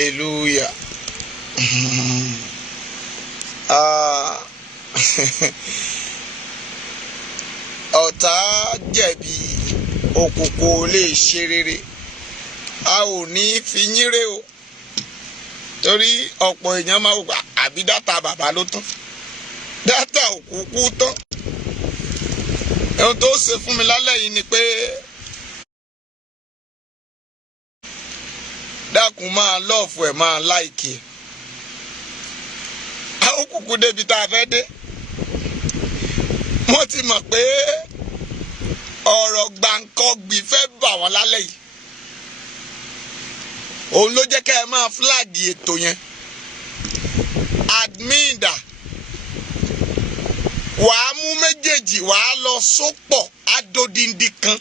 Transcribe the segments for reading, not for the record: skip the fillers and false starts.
hallelujah. Ọ̀tá jẹ̀bi òkùnkùn ò lè ṣe rere. A ò ní fi yín ré o. Torí ọ̀pọ̀ èèyàn máa wò pé àbí dátà bàbá ló tán. Dátà òkùnkùn tán. Ohun tó ṣe fún mi lálẹ́ yìí ni pé dákun máa lọ́ọ̀fù ẹ̀ máa láìkì ẹ̀. Àwọn kúkú débi tá a fẹ́ dé. Wọ́n ti mọ̀ pé ọ̀rọ̀ gbàǹkọ́gbì fẹ́ bà wọ́n lálẹ́ yìí. Òun ló jẹ́ kẹ́ ẹ máa fúláàgì ètò yẹn. Admin dà. Wàá mú méjèèjì wàá lọ sópọ̀ adodindi kan.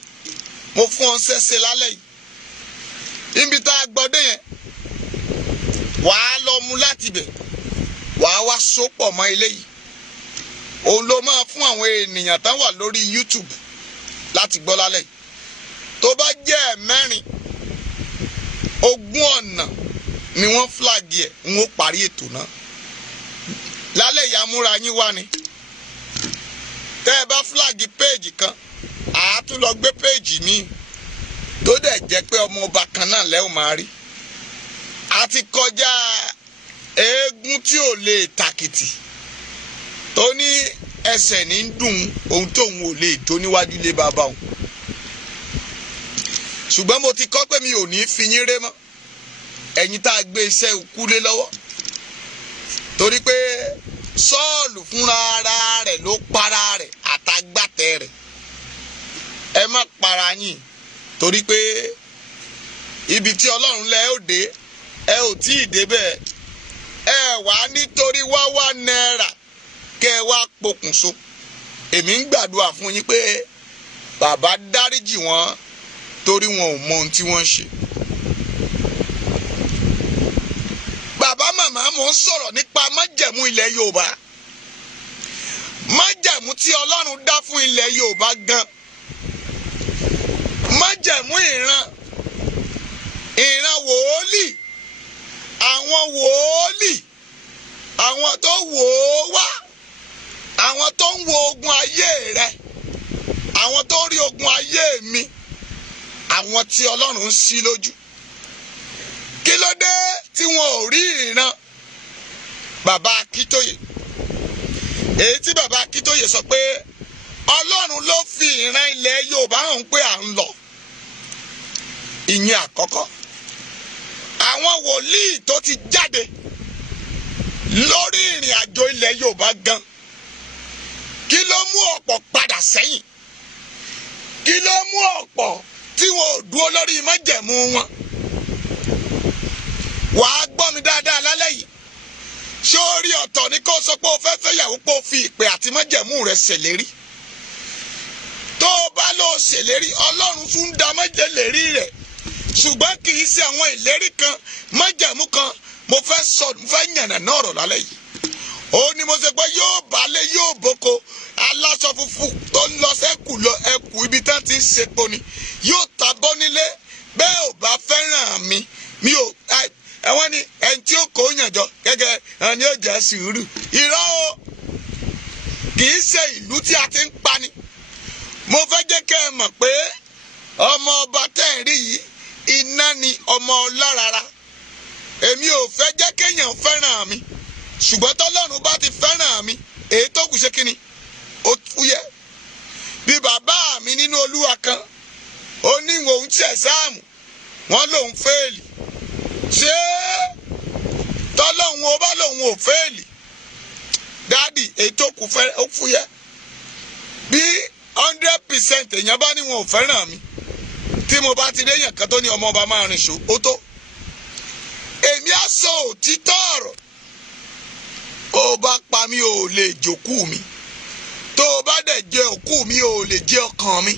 Mo fún ọ ṣẹ́ṣẹ́ lálẹ́ yìí. Níbi tá a gbọ́dé yẹn, wàá lọ mú láti bẹ̀. Wàá wá sópọ̀ mọ́ eléyìí. Òun ló máa fún àwọn ènìyàn tán wà lórí YouTube láti gbọ́ lálẹ́ yìí. Tó bá jẹ́ mẹ́rin, 20 ọ̀nà ni wọ́n flag ẹ̀ ń ó parí ètò náà. Lálẹ́ yìí amúra yín wá ni. Tẹ́ ẹ bá flag péèjì kan, àá tún lọ gbé péèjì míì tó dẹ̀ jẹ́ pé ọmọ ọba kan náà lẹ́ ò máa rí. A ti kọjá eégún tí ò lè tàkìtì tó ní ẹsẹ̀ ní dùn ohun tóun ò lè jó níwájú ilé bàbá òun. Ṣùgbọ́n mo ti kọ́ pé mi ò ní fi yín ré mọ́ ẹ̀yin tá a gbé iṣẹ́ ikú lé lọ́wọ́. Torí pé Sọ́ọ̀lù fúnra ara rẹ̀ ló para rẹ̀ àtàgbàtẹ̀ rẹ̀. Ẹ má para yín torí pé ibi tí Ọlọ́run lẹ ó dé ẹ ò tí ì débẹ̀. Ẹ wá nítorí wá náírà kẹ́ ẹ wá pokùnso. Èmi ń gbàdúrà fún yín pé bàbá dáríjì wọ́n torí wọn ò mọ ohun tí wọ́n ń ṣe. Bàbá màmá mo ń sọ̀rọ̀ nípa májẹ̀mú ilẹ̀ Yorùbá. Májẹ̀mú tí Ọlọ́run dá fún ilẹ̀ Yorùbá gan. Májẹ̀mú ìran wòólì. Àwọn wòólì. Àwọn tó wò ó wá. Àwọn tó ń wo ogun ayé rẹ. Àwọn tó rí ogun ayé mi. Àwọn tí Ọlọ́run ń ṣí lójú. Kí ló dé tí wọn ò rí ìran bàbá Akíntóyè? Èyí tí bàbá Akíntóyè sọ pé Ọlọ́run ló fi ìran ilẹ̀ Yorùbá hàn pé à ń lọ. Ìyẹn àkọ́kọ́. Àwọn wòlíì tó ti jáde lórí ìrìn àjò ilẹ̀ Yorùbá gan. Kí ló mú ọ̀pọ̀ padà sẹ́yìn? Kí ló mú ọ̀pọ̀ tí wọn ò dúró lórí májẹ̀mú wọn? Wàá gbọ́ mi dáadáa lálẹ́ yìí. Ṣé ó rí ọ̀tọ̀ ní kó sọ pé o fẹ́ fẹ́yàwó pé o fi ìpè àti májẹ̀mú rẹ̀ ṣèlérí? Tó o bá lọ ṣèlérí, Ọlọ́run tún dá májẹ̀lérí rẹ̀. Ṣùgbọ́n kì í ṣe àwọn ìlérí kan, májẹ̀mú kan. Mo fẹ́ yànnà náà ọ̀rọ̀ lálẹ́ yìí. Ó ní mo ṣe pé yóò balẹ̀ yóò boko aláṣọ funfun tó ń lọ ẹkù ibi tán ti ń ṣepo ni. Yóò tabọ́ nílé bẹ́ẹ̀ ò bá fẹ́ràn mi. Mi ò ẹ̀wọ́n ni ẹni tí ó kó yànjọ gẹ́gẹ́ ẹni ó jẹ́ sùúrù. Irọ́ o, kì í ṣe ìlú tí a ti ń pani. Mo fẹ́ jẹ́ kẹ́ ẹ mọ̀ pé ọmọ ọba tẹ́ ń rí yìí iná ni ọmọ ọlọ́rara. Èmi ò fẹ́ jẹ́ kéèyàn fẹ́ràn mi. Ṣùgbọ́n tọ́lọ́run bá ti fẹ́ràn mi, èyí tó kù ṣe kíni? Ó fúyẹ́. Bí bàbá mi nínú Olúwa kan, ó ní òun tí ẹ̀sáàmù, wọ́n lòun fẹ́ẹ̀lì. Ṣé tọ́lọ́run ó bá lòun ò fẹ́ẹ̀lì? Dádì, èyí tó kù fẹ́ ó fúyẹ́. Bí 100% èèyàn bá ní wọn ò fẹ́ràn mi, tí mo bá ti déyàn kan tó ní ọmọ ọba máa rìn ṣó, ó tó. Èmi á sọ òtítọ́ ọ̀rọ̀. Ó bá pa mí ò lè jòkú mi. Tó o bá dẹ̀ jẹ òkú mi ò lè jẹ ọkàn mi.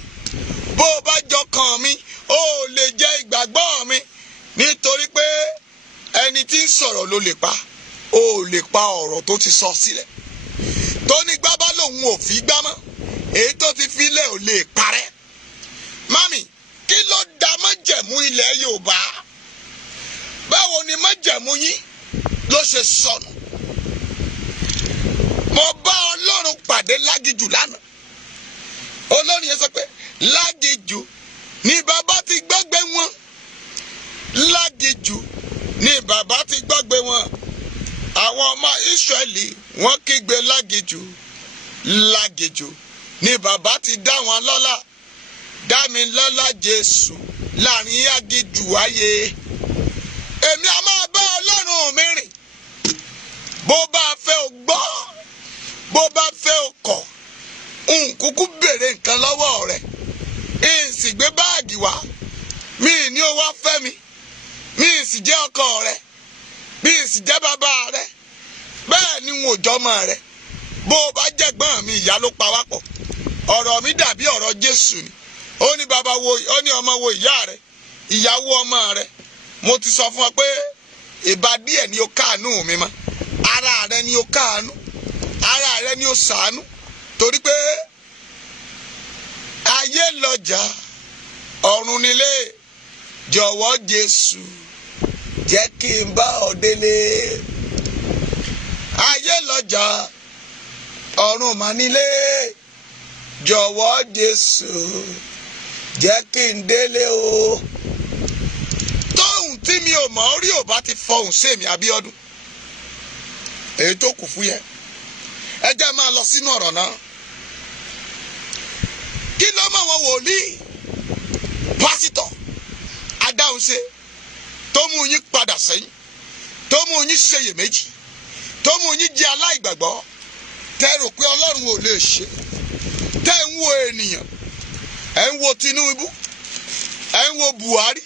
Bó o bá jọkàn mi ò lè jẹ ìgbàgbọ́ mi. Nítorí pé ẹni tí ń sọ̀rọ̀ ló lè pa. Ó lè pa ọ̀rọ̀ tó ti sọ sílẹ̀. Tó ní gbá bá lòun ò fi gbá mọ́. Èyí tó ti fi lẹ̀ ò lè parẹ́. Mami, kí ló da májẹ̀mú ilẹ̀ Yorùbá? báwo ni májẹ̀mú yín ló ṣe sọnù? Mo bá Ọlọ́run pàdé lágijù lánàá. Olórin yẹn sọ pé lágijù ni bàbá ti gbọ́gbé wọn. Lágijù ni bàbá ti gbọ́gbé wọn. Àwọn ọmọ Ísírẹ́lì wọ́n kígbe lágijù. Lágijù ni bàbá ti dá wọn lọ́lá. Dá mi lọ́lá Jésù láàrin agijù ayé. Èmi a máa bá Ọlọ́run mi rìn. Bó bá fẹ́ o gbọ́, bó bá fẹ́ o kọ̀, nkúkú béèrè nǹkan lọ́wọ́ rẹ̀. Sì gbé báàgì wá. Mi ní o wá fẹ́ mi. Mi sì jẹ́ ọkọ rẹ̀. Mi sì jẹ́ bàbá rẹ̀. Bẹ́ẹ̀ ni n ò jọmọ rẹ̀. Bó bá jẹ̀gbọ́n mi ìyá ló pa wá pọ̀. Ọ̀rọ̀ mi dàbí ọ̀rọ̀ Jésù ni. Ó ní bàbá wo, ó ní ọmọ wo ìyá rẹ̀, ìyàwó ọmọ rẹ̀. Mo ti sọ fún ọ pé ìbá díẹ̀ ni ó káàánú mi mọ́. Ara rẹ̀ ni ó káàánú. Ara rẹ̀ ni ó ṣàánú. Torí pé ayé lọ́jà, ọ̀run nílé. Jọ̀wọ́ Jésù, jẹ́ kí n bá ọ délé. Ayé lọ́jà, ọ̀run mà nílé. Jọ̀wọ́ Jésù, jẹ́ kí n délé o. Tóhùn tí mi ò mọ̀ orí ò bá ti fọhùn sí èmi Abíọ́dún. Èyí tó kù fún yẹn. Ẹ jẹ́ máa lọ sínú ọ̀rọ̀ náà. Kí ló mọ̀ wọn wòlíì, pásítọ̀, adáhunṣe tó mú yín padà sẹ́yìn, tó mú yín ṣeyèméjì, tó mú yín jẹ́ aláìgbàgbọ́, tẹ́ rò pé Ọlọ́run ò lè ṣe, tẹ́ ń wo ènìyàn, ẹ̀ ń wo Tinubu, ẹ̀ ń wo Buhari,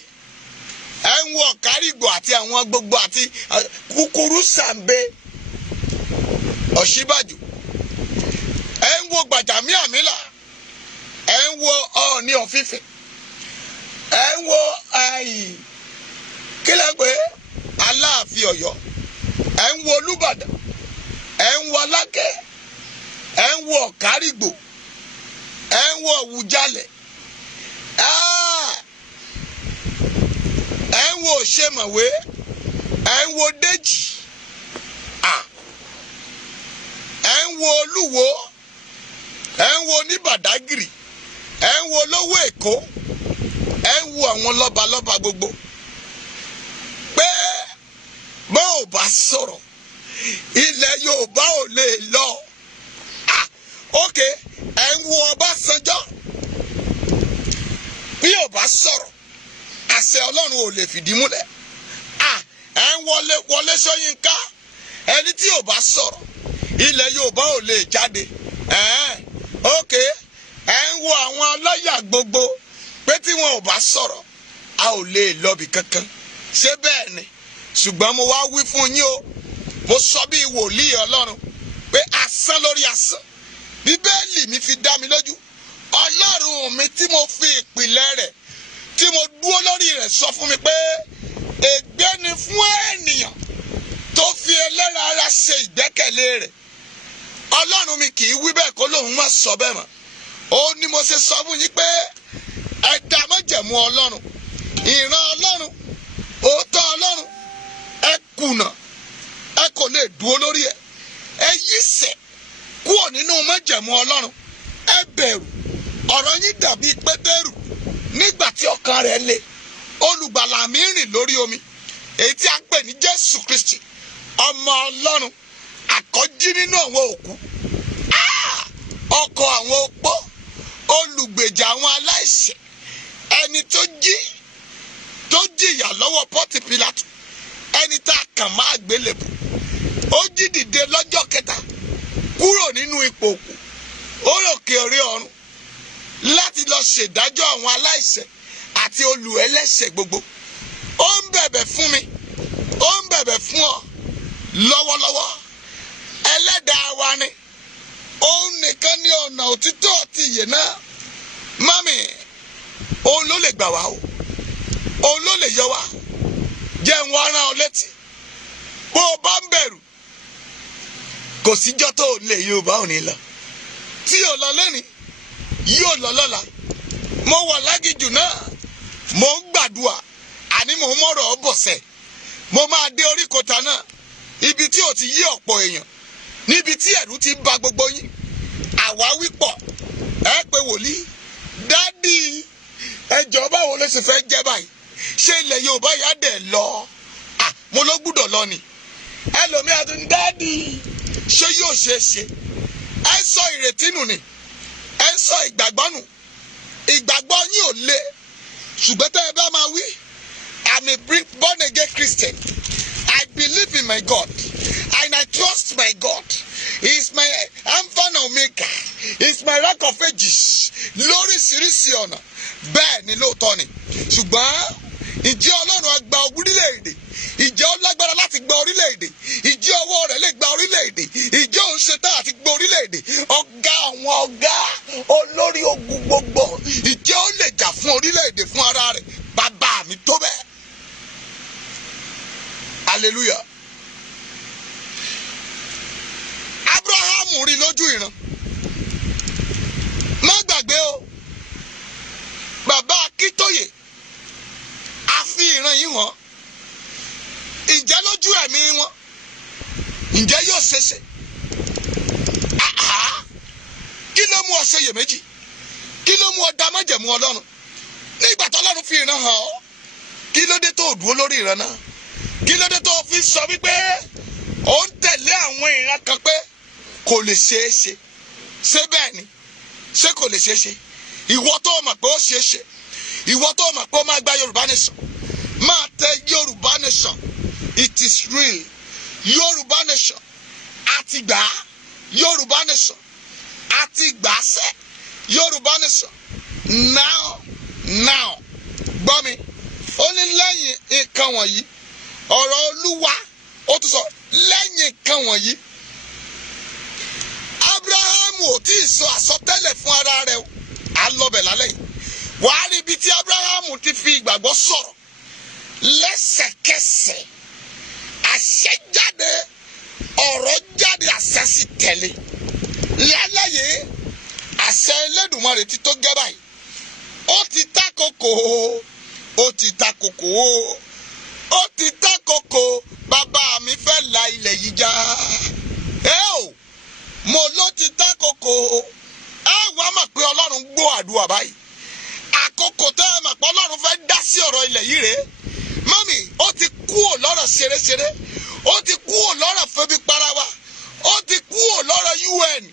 ẹ̀ ń wo Ọ̀kárìgbò àti àwọn gbogbo àti Kúkúrú Sàǹbé, Ọ̀ṣínbàjò, ẹ̀ ń wo Gbàjàmíàmílà, ẹ̀ ń wo Ọọ̀ni Ọ̀fífẹ́, ẹ̀ ń wo kí lẹ́ pé Aláàfin Ọ̀yọ́, ẹ̀ ń wo Olúbàdàn, ẹ̀ ń wo Alákẹ́, ẹ̀ ń wo Ọ̀kárìgbò, ẹ̀ ń wo Ọ̀wùjalẹ̀, ẹ̀ ń wo Òṣèmọ̀wé, ẹ̀ ń wo Déjì, ẹ̀ ń wo Olúwo, ẹ̀ ń wo Oníbàdágìrì, ẹ̀ ń wo Olówó Èkó, ẹ̀ ń wo àwọn lọ́balọ́ba gbogbo. Pé bó ò bá sọ̀rọ̀, ilẹ̀ Yorùbá ò lè lọ. Ok, ẹ̀ ń wo Ọbásanjọ́. Bí ò bá sọ̀rọ̀, àṣẹ Ọlọ́run ò lè fìdí múlẹ̀. Ẹ̀ ń Wọlé Ṣóyínká. Ẹni tí ò bá sọ̀rọ̀, ilẹ̀ Yorùbá ò lè jáde. Ok, ẹ̀ ń wo àwọn ọlọ́yà gbogbo. Pé tí wọn ò bá sọ̀rọ̀, a ò lè lọ́bì kankan. Ṣé bẹ́ẹ̀ ni? Ṣùgbọ́n mo wá wí fún yín o. Mo sọ bí wòlíì Ọlọ́run pé asán lórí asán. Bíbélì mi fi dá mi lójú. Ọlọ́run mi tí mo fi ìpìlẹ̀ rẹ̀, tí mo dúró lórí rẹ̀ sọ fún mi pé ègbé ni fún ènìyàn tó fi ẹlẹ́ran ara ṣe ìgbẹ́kẹ̀lé rẹ̀. Ọlọ́run mi kì í wí bẹ́ẹ̀ kó lóun má sọ bẹ́ẹ̀ mọ́. Ó ní mo ṣe sọ fún yín pé ẹ dá májẹ̀mú Ọlọ́run, ìran Ọlọ́run, òótọ́ Ọlọ́run, ẹ kùnà, ẹ kò lè dúró lórí ẹ̀. Ẹ yíṣẹ́ kúrò nínú májẹ̀mú Ọlọ́run. Ẹ bẹ̀rù. Ọ̀rọ̀ yín dàbí Pétérù nígbà tí ọkàn rẹ̀ le. Olùgbàlà mi rìn lórí omi, èyí tí a ń pè ní Jésù Kristi, ọmọ Ọlọ́run, àkọ́jí nínú àwọn òkú, ọkọ àwọn opó, olùgbèjà àwọn aláìṣẹ̀, ẹni tó jìyà lọ́wọ́ Pọ́ntì Pílátù, ẹni tá a kàn máa gbélébùú. Ó jí dìde lọ́jọ́ kẹta kúrò nínú ipò òkú. Ó ròkè orí ọ̀run láti lọ ṣèdájọ́ àwọn aláìṣẹ̀ àti olùẹlẹ́ṣẹ̀ gbogbo. Ó ń bẹ̀bẹ̀ fún mi, ó ń bẹ̀bẹ̀ fún ọ lọ́wọ́lọ́wọ́. Ẹlẹ́dàá wa ni. Òun nìkan ní ọ̀nà òtítọ́ àti ìyè náà. Mami, òun ló lè gbà wá o. Òun ló lè yọ wá. Jẹ́ n wá rán ọ létí. Bó o bá ń bẹ̀rù, kò síjọ́ tó lè Yorùbá ò ní lọ. Tí ò lọ lẹ́ni, yóò lọ lọ́la. Mo wà lágìjù náà. Mo ń gbàdúrà. Àní mò ń mọ̀rọ̀ bọ̀sẹ̀. mo máa dé orí kòtà náà, ibi tí ò ti yí ọ̀pọ̀ èèyàn, níbi tí ẹ̀rù ti bà gbogbo yín. Àwáwí pọ̀, ẹ pé wòlíì, dádì ẹjọ́ báwo ló ṣe fẹ́ jẹ́ báyìí? Ṣé ilẹ̀ Yorùbá yá dẹ̀ lọ? Mo ló gbúdọ̀ lọ ni. Ẹlòmíà tún ní dádì ṣé yóò ṣeé ṣe? Ẹ sọ ìrètí nù ni, ẹ sọ ìgbàgbọ́ nù. Ìgbàgbọ́ yín ò le, ṣùgbọ́n tẹ́ ẹ bá máa wí, I'm a born again Christian. I believe in my God and I trust my God. He is my Alpha and Omega. He is my Rock of Ages. Lóríṣiríṣi ọ̀nà bẹ́ẹ̀ ni lóòótọ́ ni. Ṣùgbọ́n ìjẹ́ Ọlọ́run á gba orílẹ̀-èdè, ìjẹ́ ó lágbára láti gba orílẹ̀-èdè, ìjẹ́ ọwọ́ rẹ̀ lè gba orílẹ̀-èdè, ìjẹ́ òun ṣetán àti gba orílẹ̀-èdè, ọ̀gá àwọn ọ̀gá olórí ogun gbogbo, ìjẹ́ ó lè jà fún orílẹ̀-èdè fún ara rẹ̀. Bàbá mi tó bẹ́ẹ̀. Hallelujah. Abraham rí lójú ìran. Má gbàgbé o, bàbá Akíntóyè a fi ìran yìí hàn. Ǹjẹ́ lójú ẹ̀mí wọn? Ǹjẹ́ yóò ṣeéṣe? Kí ló mú ọ ṣe iyèméjì? Kí ló mú ọ dá májẹ̀mú Ọlọ́run? Nígbà tí Ọlọ́run fi ìran hàn ọ́, kí ló dé tó dúró lórí ìran náà? Kí ló dé tó fi sọ wípé ó ń tẹ̀lé àwọn ìran kan pé kò lè ṣeé ṣe? Ṣé bẹ́ẹ̀ ni? Ṣé kò lè ṣeé ṣe? Ìwọ tó mọ̀ pé ó ṣeé ṣe, ìwọ tó mọ̀ pé ó máa gba Yorùbá nation, máa tẹ Yorùbá nation. It is real. Yorùbá nation àti gbà á. Yorùbá nation àti gbà á sẹ́. Yorùbá nation now gbọ́ mi. Ó ní lẹ́yìn nǹkan wọ̀nyí, ọ̀rọ̀ Olúwa ó tún sọ lẹ́yìn nǹkan wọ̀nyí, Abraham ò tí ì sọ àsọtẹ́lẹ̀ fún ara rẹ̀ o. A lọ bẹ̀ lálẹ́ yìí. Wàá rí ibi tí Abraham ti fi ìgbàgbọ́ sọ̀rọ̀. Lẹ́sẹ̀kẹsẹ̀ àṣẹ jáde, ọ̀rọ̀ jáde, àṣẹ sì tẹ̀lé. Lálẹ́ yìí àṣẹ Elédùmarè ti tó gẹ́ báyìí. Ó ti ta kòkò, ó ti ta kòkò, ó ti ta kòkò. Bàbá mi fẹ́ la ilẹ̀ yìí já. Mo ló ti ta kòkò. Wàá mọ̀ pé Ọlọ́run gbọ́ àdúrà báyìí. Àkókò tẹ́ ẹ mọ̀ pé Ọlọ́run fẹ́ dá sí ọ̀rọ̀ ilẹ̀ yìí rèé. Mami, ó ti kúrò lọ́rọ̀ ṣeréṣeré, ó ti kúrò lọ́rọ̀ febi para wa, ó ti kúrò lọ́rọ̀ UN,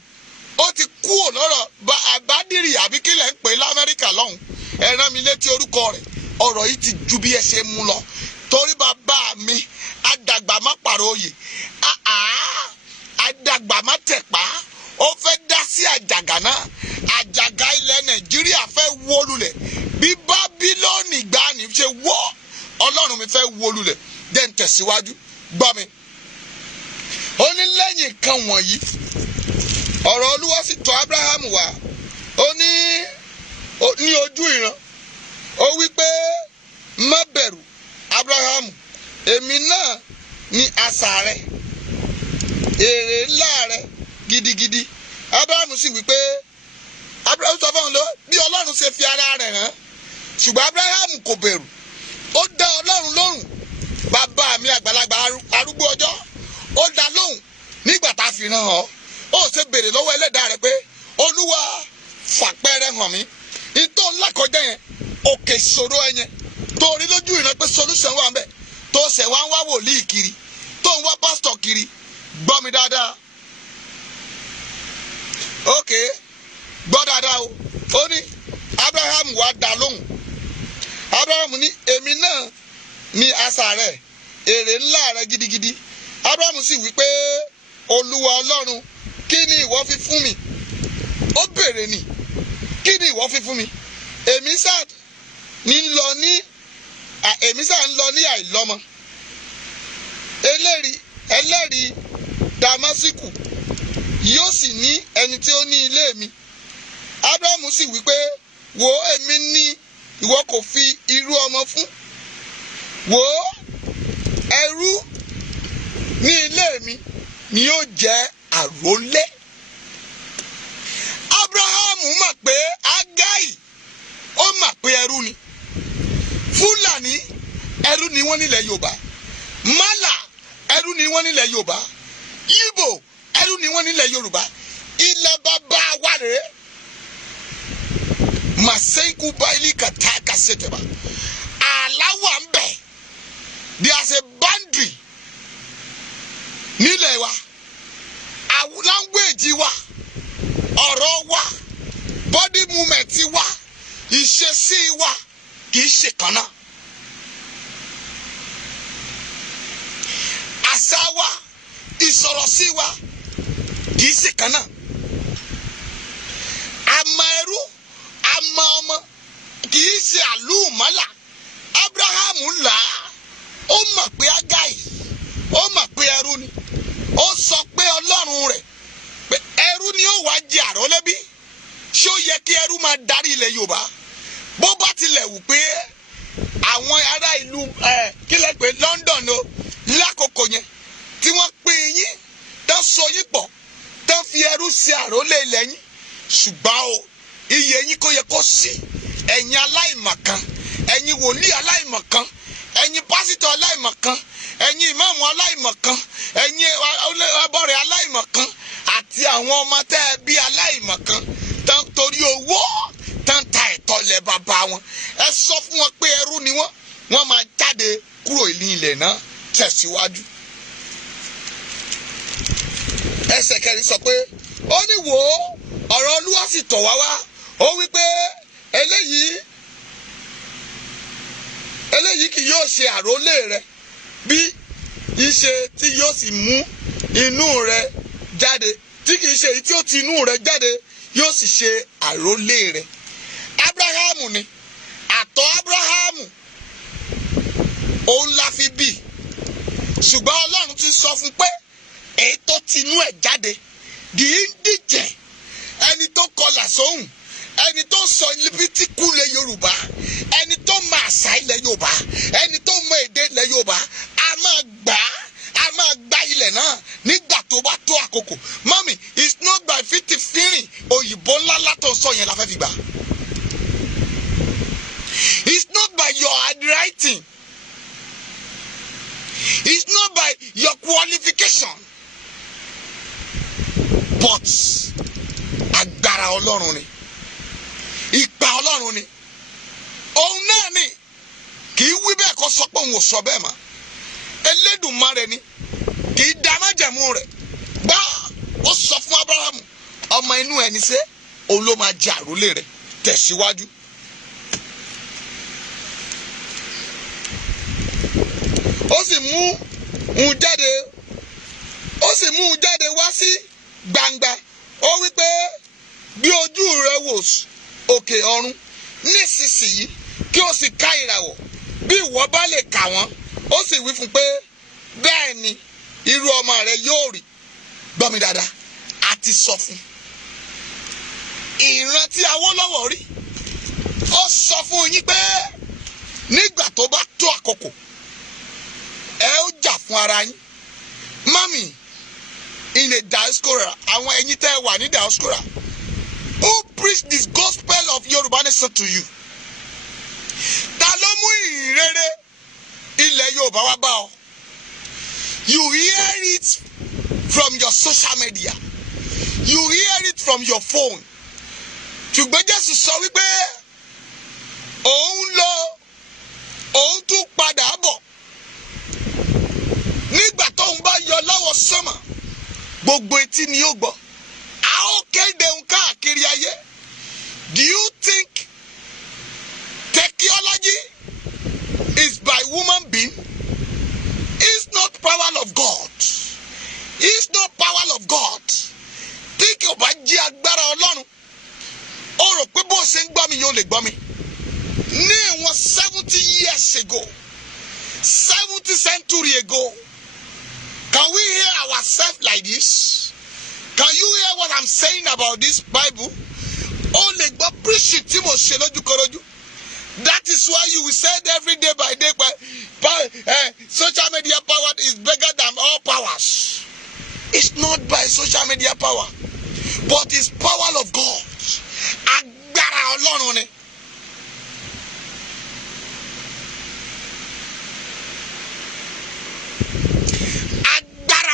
ó ti kúrò lọ́rọ̀ àbádìrì àbí kílẹ̀ ń pè l'Amẹ́ríkà lọ́hùn. Ẹ rán mi létí orúkọ rẹ̀. Ọ̀rọ̀ yìí ti ju bí ẹ ṣe mú lọ. Torí bàbá mi, àdàgbà má pàrọ̀ oyè, àdàgbà má tẹ̀pá, ó fẹ́ dá sí àjàgà náà. Àjàgà ilẹ̀ Nàìjíríà fẹ́ wó lulẹ̀. Bí Bábílónì gbani ṣe wó, Ọlọ́run mi fẹ́ wó lulẹ̀. Dẹ̀ ń tẹ̀síwájú. Gbọ́ mi. Ó ní lẹ́yìn nǹkan wọ̀nyí, ọ̀rọ̀ Olúwa sì tọ̀ Abraham wá. Ó ní ojú ìran. Ó wí pé má bẹ̀rù Abraham, èmi náà ni asà rẹ, èrè ńlá rẹ gidigidi. Abraham sì wí pé, Abraham sọ fún un lọ bí Ọlọ́run ṣe fi ara rẹ̀ hàn. Ṣùgbọ́n Abraham kò bẹ̀rù. Ó dá Ọlọ́run lóhùn. Bàbá mi àgbàlagbà arúgbó ọjọ́, ó dá lóhùn nígbà tá a fi hàn ọ́. Ó ṣe béèrè lọ́wọ́ Ẹlẹ́dàá rẹ̀ pé Olúwa fàpẹẹrẹ hàn mí. Ìtò ńlá kọjá yẹn, òkè ìṣòro ẹ yẹn, tó rí lójú ìran pé solution wà ń bẹ̀, tó ṣẹ̀ wá ń wá wòlíì kiri, tó ń wá pásítọ̀ kiri. Gbọ́ mi dáadáa. Okay, gbọ́ dáadáa o. Ó ní Abraham wá dá lóhùn. Abraham ní èmi náà ní asà rẹ, èrè ńlá rẹ gidigidi. Abraham sì wí pé Olúwa Ọlọ́run, kí ni ìwọ fi fún mi? Ó béèrè ni, kí ni ìwọ fi fún mi? Èmi sáà ń lọ ní àìlọ́mọ. Ẹlẹ́rìí Damasku yóò sì ní ẹni tí ó ní ilé mi. Abraham sì wí pé wò èmi ní ìwọ kò fi irú ọmọ fún. Wò ẹrú ní ilé mi ni yóò jẹ́ àrólé. Abraham mọ̀ pé Ágáì, ó mọ̀ pé ẹrú ni. Fúlàní ẹrú ni wọ́n nílẹ̀ Yorùbá. Mala ẹrú ni wọ́n nílẹ̀ Yorùbá. Igbo ẹrú ni wọ́n nílẹ̀ Yorùbá. Ilẹ̀ bàbá wa rèé. Masenku baili kataka seteba. Alawa mbe. There's a boundary. Nílẹ̀ wa. Our language wa. Ọ̀rọ̀ wa. Body movement wa. Ìṣesí wa. Kìí ṣe kan náà. Àṣà wa. Ìsọ̀rọ̀sí wa. Kìí ṣe kan náà. Àmọ́ ẹrú. Àmọ́ ọmọ. Kìí ṣe àlùmọ́là. Abrahamu là á. Ó mọ̀ pé Ágáì. Ó mọ̀ pé ẹrú ni. Ó sọ pé Ọlọ́run rẹ̀ pé ẹrú ni ó wá jẹ àrólé bí. Ṣé ó yẹ kí ẹrú máa darí ilẹ̀ Yorùbá? Bó bá tilẹ̀ wù pé àwọn ará ìlú kílẹ̀ pé London o lákòókò yẹn tí wọ́n pín yín tán so yín pọ̀ tán fi ẹrú ṣe àrólé ilẹ̀ yín, ṣùgbọ́n o iye yín kò yẹ kó sí. Ẹ̀yin aláìmọ̀kan, ẹ̀yin wòlíì aláìmọ̀kan, ẹ̀yin pásítọ̀ aláìmọ̀kan, ẹ̀yin ìmáàmù aláìmọ̀kan, ẹ̀yin ọbọ̀rẹ̀ aláìmọ̀kan àti àwọn ọmọ tẹ́ ẹ bí aláìmọ̀kan tán torí owó tán ta ẹ̀tọ́ ilẹ̀ bàbá wọn. Ẹ sọ fún wọn pé ẹrú ni wọ́n máa jáde kúrò ilẹ̀ náà. Tẹ̀síwájú. Ẹsẹ̀ kẹrin sọ pé ó ní wò ó ọ̀rọ̀ Olúwa sì tọ̀ wá wá. Ó wí pé eléyìí kì yóò ṣe àrólé rẹ bí iṣẹ́ tí yóò sì mú inú rẹ jáde, tí kì í ṣe èyí tí ó ti inú rẹ jáde yóò sì ṣe àrólé rẹ. Abrahamu ni àtọ̀ Abrahamu òun la fi bí, ṣùgbọ́n Ọlọ́run ti sọ fún pé èyí tó ti inú ẹ̀ jáde kì í díjẹ. Ẹni tó kọlà sóhùn, ẹni tó sọ líbítíkù ilẹ̀ Yorùbá, ẹni tó mọ àṣà ilẹ̀ Yorùbá, ẹni tó mọ èdè ilẹ̀ Yorùbá, a máa gbá ilẹ̀ náà nígbà tó bá tó àkókò. Mọ́mì, it's not by 50 fírin òyìnbó ńlá látọ̀ sọ yẹn la fẹ́ fi gbà. It's not by your handwriting. It's not by your qualification. But agbára Ọlọ́run ni. Ìpà Ọlọ́run ni. Òun náà ni. Kì í wí bẹ́ẹ̀ kó sọ pé òun ò sọ bẹ́ẹ̀ mọ́. Elédùmarè ni. Kì í dá májẹ̀mú rẹ̀. Gbá ó sọ fún Abrahamu. Ọmọ inú ẹni ṣe òun ló máa jẹ àrólé rẹ̀. Tẹ̀síwájú. Ó sì mú un jáde wá sí gbangba. Ó wí pé bí ojú rẹ wò òkè ọ̀run nísinsìnyí kí o sì ká ìràwọ̀ bí ìwọ bá lè kà wọ́n. Ó sì wí fún pé bẹ́ẹ̀ ni irú ọmọ rẹ yóò rí. Gbọ́ mi dáadáa, a ti sọ fún ìran tí Awólọ́wọ̀ rí. Ó sọ fún yín pé nígbà tó bá tó àkókò ẹ ó jà fún ara yín. Mami, in a diaspora, àwọn ẹ̀yin tẹ́ wà ní diaspora, who preach this gospel of Yorùbá nation to you? Ta ló mú ìrere ilẹ̀ Yorùbá wá bá ọ? You hear it from your social media. You hear it from your phone. Ṣùgbọ́n Jésù sọ wípé òun tún padà bọ̀. Nígbà tóun bá yọ lọ́wọ́ sánmà, gbogbo etí ni yóò gbọ́. A ó kéde òun káàkiri ayé. Do you think theology is by human being? It's not power of God. It's not power of God. Tí kò bá jí agbára Ọlọ́run, ó rò pé bó ṣe ń gbọ́ mi yóò lè gbọ́ mi. Ní ìwọ̀n 70 years ago, 70 century ago, can we hear ourselves like this? Can you hear what I'm saying about this Bible? Ó lè gbọ́ preaching tí mo ṣe lójúkorojú. That is why you will say every day by day, social media power is bigger than all powers. It's not by social media power, but it's power of God. Agbára Ọlọ́run ni.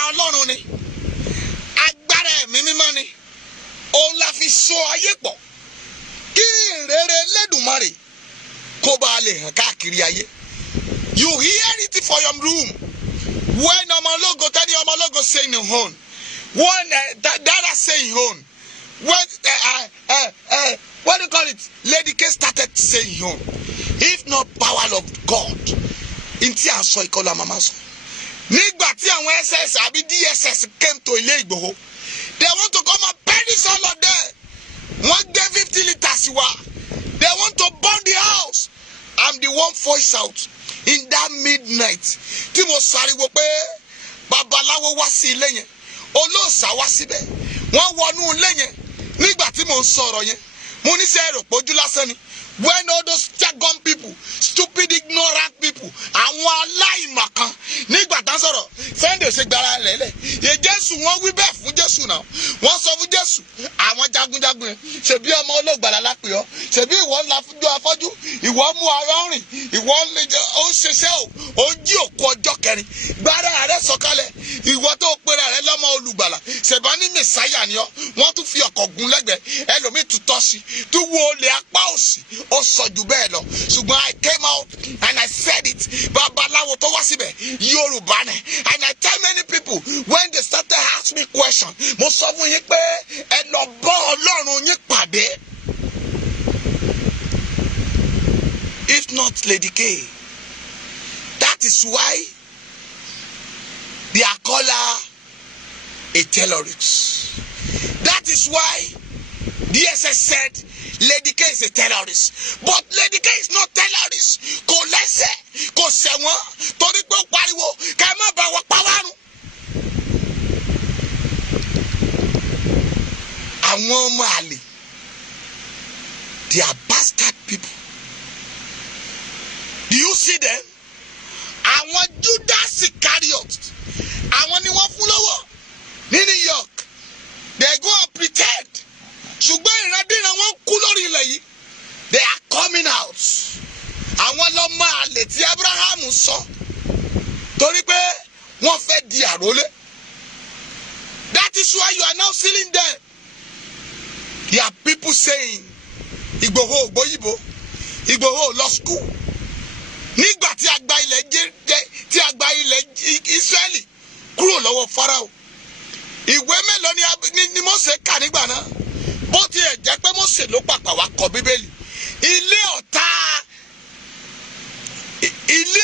Ọlọ́run ni agbára ẹ̀mí mímọ́ ni òun la fi so ayé pọ̀ kí ìrere Elédùmarè kó bá lè hàn káàkiri ayé. You hear it for your room when Ọmọlógo tẹ́ni Ọmọlógo say in home when Dada say in home when what do you call it, Lady K started saying home. If not power of God ntí à ń sọ ìkọlù àmàmà sọ nígbà tí àwọn SS àbí DSS came to Ilé Ìgbòho, they want to come and perish all of them. Wọ́n gbé 50 litres wá, they want to burn the house. I'm the one voice out in that midnight tí mo sariwo pé babaláwo wá sí ilé yẹn, olóòṣà wá síbẹ̀, wọ́n wọnú ilé yẹn. Nígbà tí mo ń sọ̀rọ̀ yẹn mo ní ṣe èrò pójú lásán ni. When all those jargon people, stupid ignorant people, àwọn aláìmọ̀kan nígbà tán sọ̀rọ̀ Sunday ṣe gbára lẹ́lẹ̀ yẹ Jésù wọ́n wí bẹ́ẹ̀ fún Jésù náà, wọ́n sọ fún Jésù àwọn jagunjagun yẹn ṣebí ọmọ olóògbàlà lápè ọ́, ṣebí ìwọ ńlá fúnjọ afọ́jú, ìwọ mú ara rìn, ìwọ ó ń ṣiṣẹ́ ó ń jí òkú ọjọ́ kẹrin, gbára rẹ sọ̀kalẹ̀, ìwọ tó pera rẹ lọ́mọ olùgbàlà ṣèbá ní mẹ̀sáyà ni ọ́, wọ́n tún fi ọkọ̀ gún lẹ́gbẹ̀ẹ́, ẹlòmíì tún tọ́ sí tún wo olè apá òsì ó sọ jù bẹ́ẹ̀ lọ. Ṣùgbọ́n I came out and I said it, babaláwo tó wá síbẹ̀ Yorùbá ni, and I tell many people when they started ask me question, mo sọ fún yín pé ẹ lọ bọ́ Ọlọ́run yín pàdé. If not Lady K, that is why they are called her a terrorist. That is why DSS said Lady K is a terrorist. But Lady K is not terrorist. Kò lẹ́sẹ̀, kò ṣẹ̀wọ̀n, torí pé ó pariwo ká ẹ má bá wa pa wá run. Àwọn ọmọ àlè, they are bastard people. Do you see them? Àwọn Judas Iscariot, àwọn ni wọ́n fún lọ́wọ́ ní New York. They go and pretend. Ṣùgbọ́n ìrandíran wọn kú lórí ilẹ̀ yìí. They are coming out. Àwọn lọ́mọ àlè tí Abraham sọ torí pé wọ́n fẹ́ di àrólé. That is why you are now seeing them. There are people saying Ìgbòho ògbóyìnbó, Ìgbòho law school. Nígbà tí a gba ilẹ̀ Ísírẹ́lì kúrò lọ́wọ́ Fáráò. Ìwé mélòó ni Mósè kà nígbà náà? Bó tiẹ̀ jẹ́ pé Mósè ló pàpà wá kọ Bíbélì. Ilé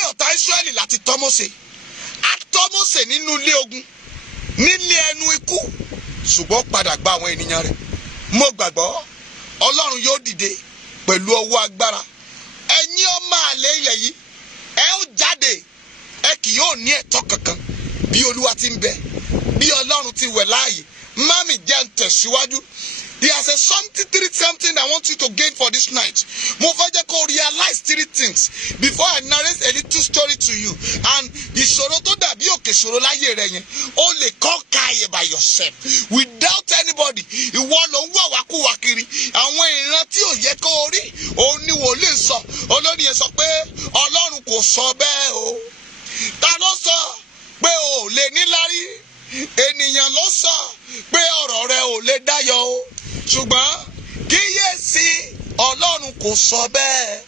ọ̀tá Ísírẹ́lì láti tọ́ Mósè. A tọ́ Mósè nínú ilé ogun, nílé ẹnu ikú, ṣùgbọ́n padà gba àwọn ènìyàn rẹ̀. Mo gbàgbọ́ Ọlọ́run yóò dìde pẹ̀lú ọwọ́ agbára. Ẹ̀yin ọmọ àlè ilẹ̀ yìí, ẹ ó jáde, ẹ kì yóò ní ẹ̀tọ́ kankan bí Olúwa ti ń bẹ, bí Ọlọ́run ti wẹ̀ láàyè. Mami jẹ́ ń tẹ̀síwájú. There's something I want you to gain for this night. Mo fẹ́ jẹ́ kó realize 3 things before I narrate a little story to you. And ìṣòro tó dàbí òkè ṣòro láyé rẹ yẹn, o lè conquer it by yourself without anybody. Ìwọ ló ń wà wákúwà kiri. Àwọn ìran tí ò yẹ kó o rí, òun ni wòlíì sọ. Olórí yẹn sọ pé Ọlọ́run kò sọ bẹ́ẹ̀ o. Ta ló sọ pé o ò lè níláárí? Ènìyàn ló sọ pé ọ̀rọ̀ rẹ ò lè dáyọ̀ o. Ṣùgbọ́n kíyèsí Ọlọ́run kò sọ bẹ́ẹ̀.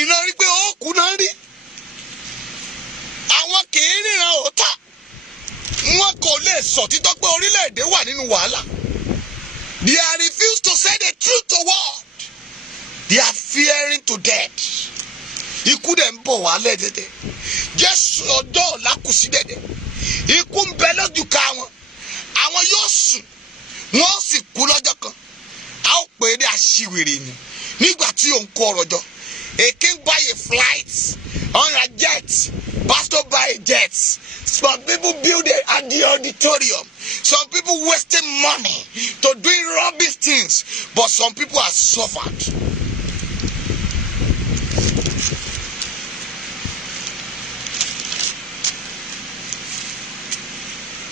Iná rí pé ó kú náà rí. Àwọn kì í ríran òótọ́. Wọ́n kò lè sọ títọ́ pé orílẹ̀-èdè wà nínú wàhálà. They are refused to say the truth to world. They are fearing to death. Ikú dẹ̀ ń bọ̀ wá lẹ́dẹ̀dẹ̀. Jésù ọjọ́ ọ̀la kù sí dẹ̀dẹ̀. Ikú ń bẹ lójú ká wọn. Àwọn yóò sùn, wọ́n sì kú lọ́jọ́ kan. A ó pè é ní aṣiwèrè ni. Nígbà tí òun kó ọrọ̀ jọ. A king buy a flight on a jet. Pastor buy a jet. Some people build it at the auditorium. Some people wasting money to doing rubbish things. But some people have suffered.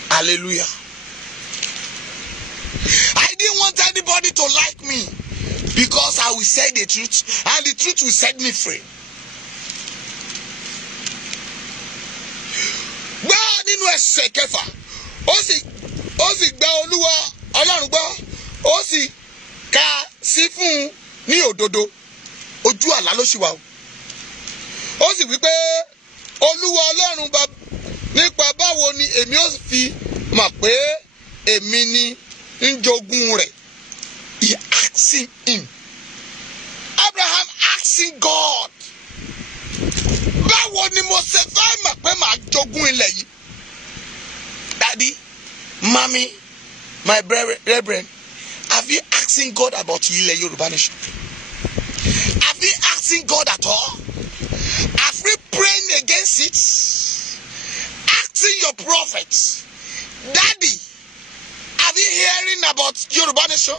Hallelujah. I didn't want anybody to like me because I will say the truth and the truth will set me free. Gbọ́ nínú nínú ẹsẹ̀ kẹfà ó sì gba Olúwa Ọlọ́run gbọ́, ó sì kà sí fún un ní òdodo. Ojú àlá ló ṣì wà o. Ó sì wí pé Olúwa Ọlọ́run nípa báwo ni èmi ó fi mọ̀ pé èmi ni ń jogún rẹ̀. He asking him. Abraham asking God. Báwo ni mo ṣe fẹ́ mọ̀ pé màá jogún ilẹ̀ yìí? Daddy, mommy, my brethren, have you asking God about ilẹ̀ Yorùbá nation? Have you asking God at all? Have we praying against it? Asking your prophets, Daddy, have you hearing about Yoruba nation?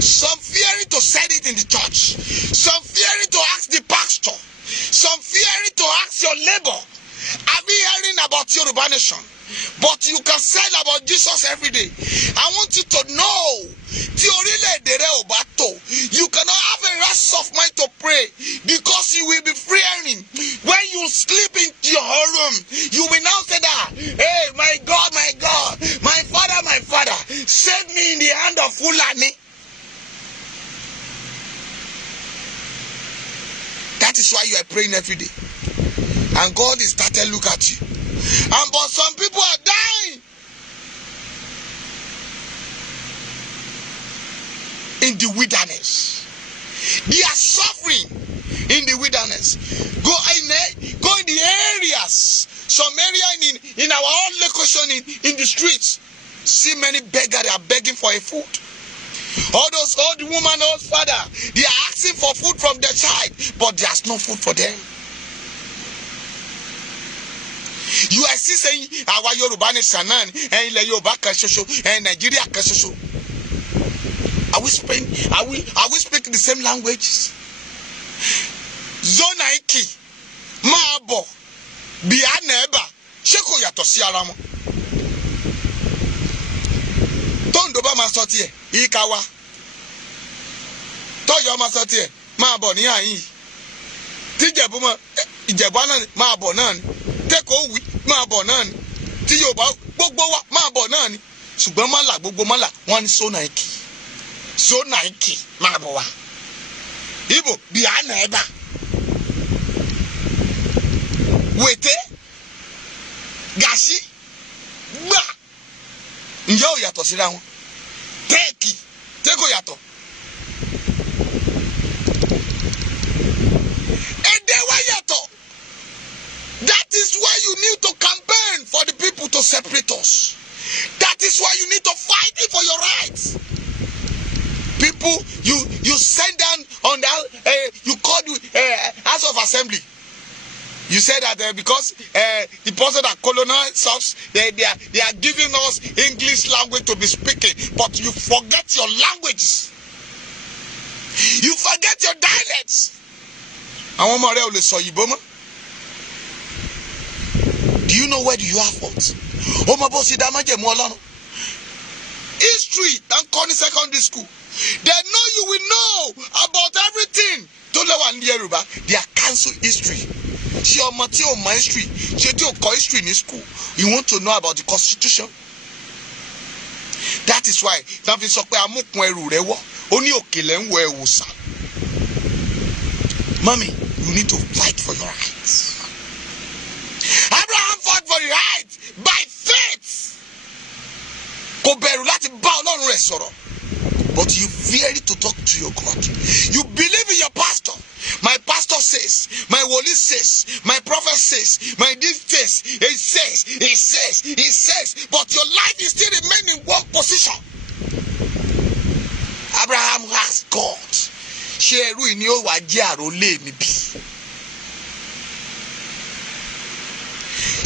Some fearing to send it in the church. Some fearing to ask the pastor. Some fearing to ask your neighbor. Have you hearing about Yoruba nation? But you can say about Jesus every day. I want you to know, you cannot have a rest of mind to pray because you will be fearing. When you sleep in your room, you will now say that, hey, my God, my Father, save me in the hand of Fulani. That is why you are praying every day. And God is starting to look at you. But some people are dying in the wilderness. They are suffering in the wilderness. Go in the areas, some area in our own location in the streets. See many beggars, they are begging for a food. All those old women, old father, they are asking for food from their child, but there's no food for them. You are still saying our Yoruba nation and Yoruba kan ṣoṣo and Nigeria kan ṣoṣo. Are we speaking the same languages? Zona iki maabo biana eba ṣé kò yàtọ̀ sí ara wọn. Tondo ba ma sọ tiẹ̀ ikawa. Tọ́yọ̀ ma sọ tiẹ̀ máa bọ̀ ní àyín. Tíjẹ̀bú mọ́ Ìjẹ̀bú náà máa bọ̀ náà ni. Tẹ́kọ̀ọ́ wí máa bọ̀ náà ni. Tí Yorùbá gbogbo wa máa bọ̀ náà ni. Ṣùgbọ́n mọ́là gbogbo mọ́là wọ́n ní Zona iki. Zona iki máa bọ̀ wá. Ibo biana eba. Wèté gàṣí gbà ǹjẹ́ ò yàtọ̀ síra wọn? Tẹ́ẹ̀kì tẹ́kọ̀ yàtọ̀. Èdè wa yàtọ̀. That is why you need to campaign for the people to separate us. That is why you need to fight for your rights. People, you send down on the you call House of Assembly. You said that because the person that colonized us, they are giving us English language to be speaking, but you forget your languages. You forget your dialects. Àwọn ọmọ rẹ ò lè sọ Ìgbò mọ́. Do you know where do you have fault? Ọmọ bó ṣe dá májẹ̀mú Ọlọ́run. History and Connie secondary school. They know you will know about everything. Don't let one Yoruba. They are cancel history. Ṣé ọmọ tí ò mọ history, ṣé tí ò kọ́ history ní school, you want to know about the constitution? That is why tán fi sọ pé amúkun ẹrù rẹ wọ́, ó ní òkèlè ń wọ ẹ̀wù sà. Mommy, you need to fight for your rights. Abraham fought for the rights by faith. Kò bẹ̀rù láti bá Ọlọ́run rẹ̀ sọ̀rọ̀. But you fear to talk to your God. You believe in your pastor. My pastor says, my woli says, my prophet says, my this says, he says, but your life is still remaining in one position. Abraham asked God, ṣé ẹrú ni ó wá jẹ́ àrólé mi bí?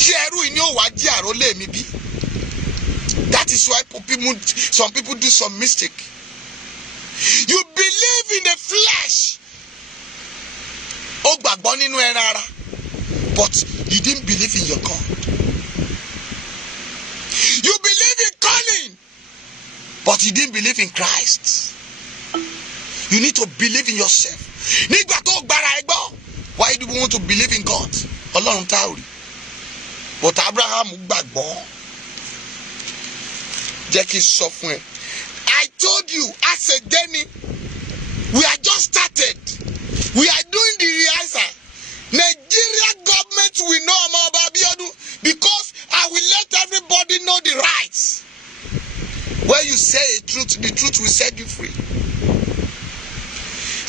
Ṣé ẹrú ni ó wá jẹ́ àrólé mi bí? That is why some people do some mistake. You believe in the flesh. Ó gbàgbọ́ nínú ẹran ara, but you didn't believe in your God. You believe in calling, but you didn't believe in Christ. You need to believe in yourself. Nígbà tó gbára ẹ gbọ́, why do you want to believe in God? Ọlọ́run tá ò rí. but Abraham gbàgbọ́. Jẹ́ kí n sọ fún ẹ. I told you as a journey, we are just started. We are doing the rehearsal. Nigeria government will know about Abiodun because I will let everybody know the rights. When you say a truth, the truth will set you free.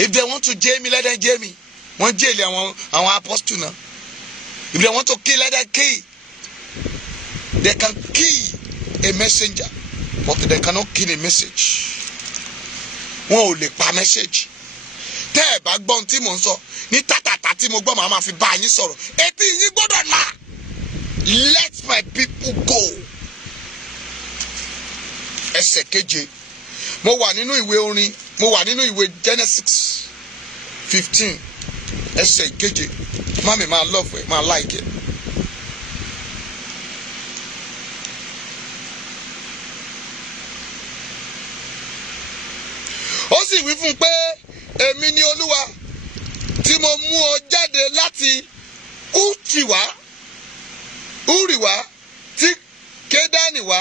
If they want to jail me, let them jail me. One jail, our apostle now. If they want to kill, let them kill. They can kill a messenger, but they cannot kill a message. Wọ́n ò lè pa message. Tẹ́ ẹ bá gbọ́n tí mò ń sọ, ní tátàtà tí mo gbọ́ màá máa fi bá yín sọ̀rọ̀. Etí yín gbọ́dọ̀ là. Let my people go. Ẹsẹ̀ keje. Mo wà nínú ìwé orin, mo wà nínú ìwé Genesis 15. Ẹsẹ̀ keje. Mami máa love it, máa like it. Ó sì wí fún pé èmi ni Olúwa tí mo mú ọ jáde láti Uri wá tí Kédánì wá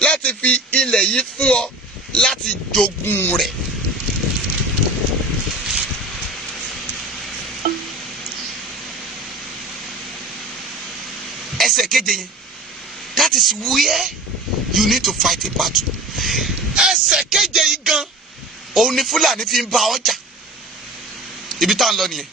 láti fi ilẹ̀ yìí fún ọ láti jogún rẹ̀. Ẹsẹ̀ keje yẹn, that is where you need to fight a battle. Ẹsẹ̀ keje yìí gan òun ni Fúlàní fi ń bá ọjà. Ibi tá ń lọ nìyẹn.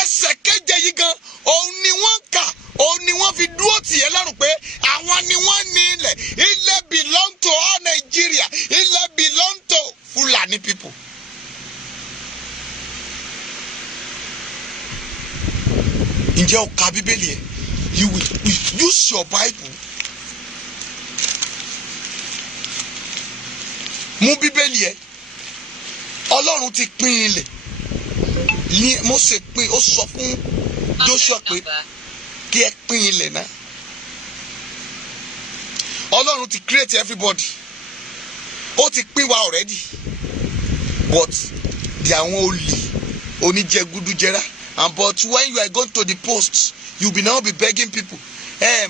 Ẹsẹ̀ keje yìí gan òun ni wọ́n kà, òun ni wọ́n fi dúró tì ẹ́ lọ́rùn pé àwọn ni wọ́n ní ilẹ̀. Ilẹ̀ belong to all Nigeria. Ilẹ̀ belong to Fulani people. Ǹjẹ́ o ka Bíbélì ẹ̀? You will use your Bible. Mú Bíbélì ẹ̀. Ọlọ́run ti pín ilẹ̀. Ní Mósè pín, ó sọ fún Joshua pé kí ẹ pín ilẹ̀ náà. Ọlọ́run ti create everybody. Ó ti pín wa already. But àwọn olè oníjẹgúdújẹrá. And but when you are going to the post, you will now be begging people.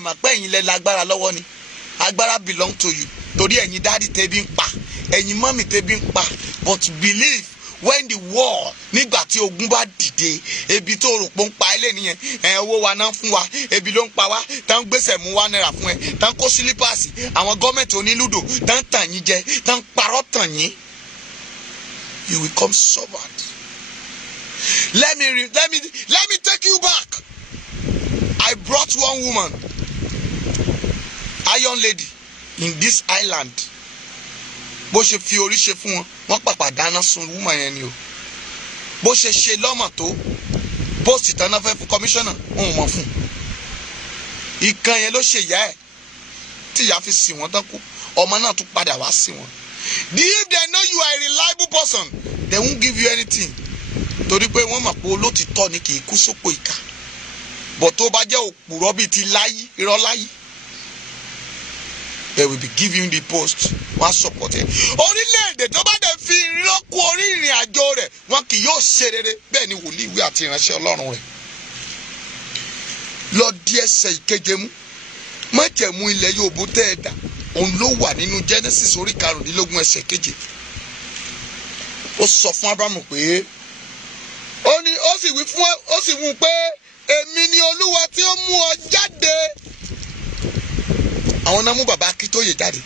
Mà pé ẹ̀yin lẹ lágbára lọ́wọ́ ni. Agbára belong to you. Torí ẹ̀yin daddy tẹ́bí ń pa. Ẹ̀yin mommy tẹ́bí ń pa. But believe when the war, nígbà tí ogun bá dìde, ebi tó rò pé ń pa ilé nìyẹn. Owó wa náà fún wa. Ebi ló ń pa wá. Tán gbèsè mú wa náírà fún ẹ. Tán kó sílípàsì. Àwọn gọ́ọ̀mẹ̀ntì onílùdò. Tán tàn yín jẹ. Tán parọ́ tàn yín. You will come sobered. Let me take you back. I brought one woman, iron lady, in this island. Bó ṣe fi orí ṣe fún wọn, wọ́n pàpà dáná sun woman yẹn ni o. Bó ṣe ṣe lọ́mọ tó, post ìtànà fẹ́ fún commissioner, wọn ò mọ̀ fún. Ìkan yẹn ló ṣe ìyá ẹ̀, tí ìyá fi sìn wọ́n tán kú. Ọmọ náà tún padà wá sí wọn. If they know you are a reliable person, they won't give you anything. Torí pé wọ́n mọ̀ pé olótìtọ́ ni kì í kú sóko ìkà. But tó bá jẹ́ òpùrọ́ bíi ti láyé, irọ́ láyé, they will be giving the post. Wọ́n á support ẹ̀. Orílẹ̀-èdè tó bá dẹ̀ fi rọ́kù orí ìrìn àjò rẹ̀, wọn kì yóò ṣe rere. Bẹ́ẹ̀ ni wòlíì ìwé àti ìránṣẹ́ Ọlọ́run rẹ̀. Lọ di ẹsẹ̀ ìkeje mú. Májẹ̀mú ilẹ̀ Yorùbá tẹ́ ẹ dà. Òun ló wà nínú Genesis orí 15 ẹsẹ̀ keje. Ó sọ fún Ábúráhámù pé ó sì wí pé èmi ni Olúwa tí ó mú ọ jáde. Àwọn náà mú bàbá Akíntóyè jáde.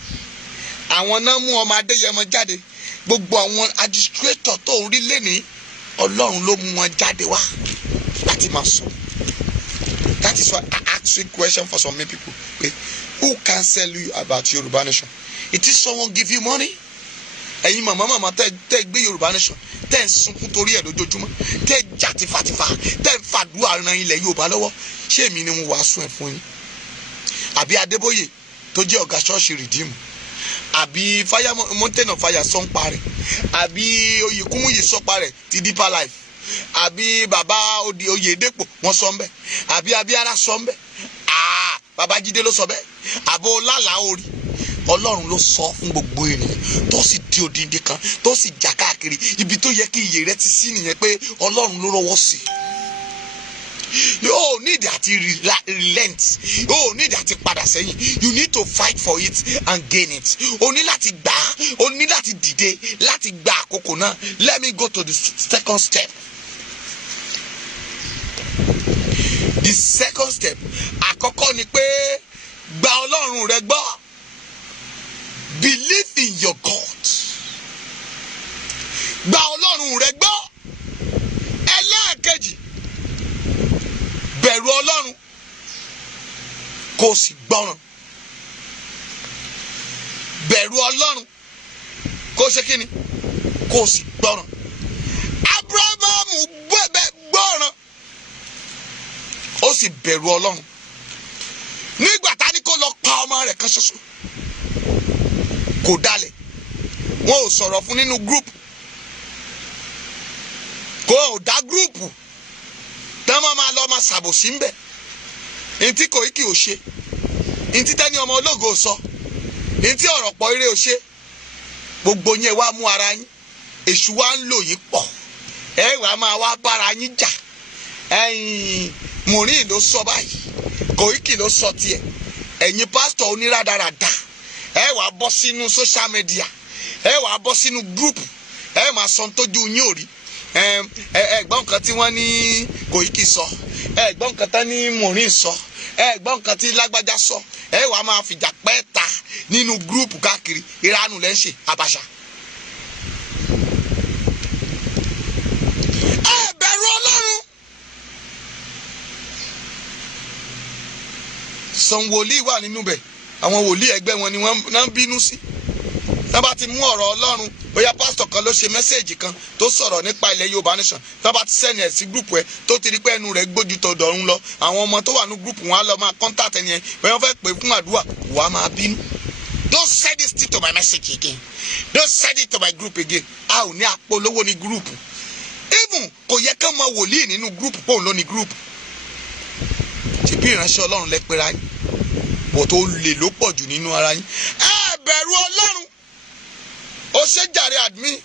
Àwọn náà mú ọmọ Adéyẹmọ jáde. Gbogbo àwọn administrator tó ń rí lénìí, Ọlọ́run ló mú wọn jáde wá láti máa sọ. That is why I ask you a question for some people. Who can tell you about Yorùbá nation? It is someone give you money. Ẹ̀yin màmá tẹ́ gbé Yorùbá nation, tẹ́ ń sunkún torí ẹ̀ lójoojúmọ́, tẹ́ jà tìfàtìfà, tẹ́ ń fàdúrà ran ilẹ̀ Yorùbá lọ́wọ́. Ṣé èmi ni mo wàásù ẹ̀ fún yín? Àbí Adébóyè tó jẹ́ ọ̀gá ṣọ́ọ̀ṣì Redeem? Àbí Fire Mountain of Fire sọ́npa rẹ̀? Àbí Oyèkúnmúyì sọ́pa rẹ̀ ti Deeper Life? Àbí bàbá Oyèdèpọ̀ wọ́n sọ ń bẹ̀? Àbí Abíárà sọ ń bẹ̀? Babájídé ló sọ bẹ́ẹ̀? Àbò lálàá orí? Ọlọ́run ló sọ fún gbogbo ènìyàn tó sì di odindi kan tó sì jà káàkiri. Ibi tó yẹ kí iyè rẹ ti sí nìyẹn pé Ọlọ́run ló rọwọ́ sí. You need that relent. You need that padà sẹ́yìn. You need to fight for it and gain it. O ní láti gbà, o ní láti dìde láti gba àkókò náà. Let me go to the second step. The second step, àkọ́kọ́ ni pé gba Ọlọ́run rẹ gbọ́. Believe in your God. Gba Ọlọ́run rẹ gbọ́. Ẹlẹ́ẹ̀kejì, bẹ̀rù Ọlọ́run kó sì gbọ́ràn. Bẹ̀rù Ọlọ́run kó ṣe kíni? Kó sì gbọ́ràn. Ábúráhámù gbọ́ràn, ó sì bẹ̀rù Ọlọ́run. Nígbà tá ní kó lọ pa ọmọ rẹ̀ kan ṣoṣo, kò dalẹ̀. Wọn ò sọ̀rọ̀ fún nínú gúrùpù. Kò dá gúrùpù. Tẹ́mọ̀ máa lọ máa ṣàbòsí ń bẹ̀. Ntí Koiki ò ṣe. Ntí Tẹ́ni ọmọ ológo sọ. Ntí ọ̀rọ̀ pọ̀ ire ò ṣe. Gbogbo yẹn wá mú ara yín. Èṣù wa ń lò yín pọ̀. Ẹ wàá máa wá bára yín jà. Mùrín ló sọ báyìí. Koiki ló sọ tiẹ̀. Ẹ̀yin pásítọ̀ oníradàradà. Ẹ wàá bọ́ sínú social media. Ẹ wàá bọ́ sínú gúrùpù. Ẹ máa sọ tójú yín ò rí. Ẹ̀gbọ́n kan tí wọ́n ní Koiki sọ, ẹ̀gbọ́n kan tán ní Mùrín sọ, ẹ̀gbọ́n kan tí lágbájá sọ, ẹ wàá máa fìjà pẹ́ ta nínú gúrùpù káàkiri. Ìranù lẹ́ ń ṣe àbàṣà. Ẹ bẹ̀rù Ọlọ́run. Sàn wòlíì wà nínú bẹ̀, àwọn wòlíì ẹgbẹ́ wọn ni wọ́n ń bínú sí. Tá bá ti mú ọ̀rọ̀ Ọlọ́run, bóyá pásítọ̀ kan ló ṣe mẹ́sẹ̀jì kan tó sọ̀rọ̀ nípa ilẹ̀ Yorùbá nation, tá bá ti sẹ́ni ẹ̀ sí gúrùpù ẹ̀ tó ti rí pé ẹnu rẹ̀ gbójú tọ̀dọ̀run lọ, àwọn ọmọ tó wà ní gúrùpù wọn á lọ máa contact ẹni yẹn, bóyá wọ́n fẹ́ pè fún àdúrà, wà á máa bínú. Don't send this thing to my message again. Don't send it to my group again. A ò ní apolówó ní gúrùpù. Even kò yẹ kán mọ wòlíì nínú gúrùpù pòun ló ní gúrùpù. Ṣèbí ìránṣẹ́ Ọlọ́run lẹ pera yín, bọ̀ tó lè ló pọ̀ jù nínú ara yín. Ẹ bẹ̀rù Ọlọ́run. Ó ṣe jàre admin.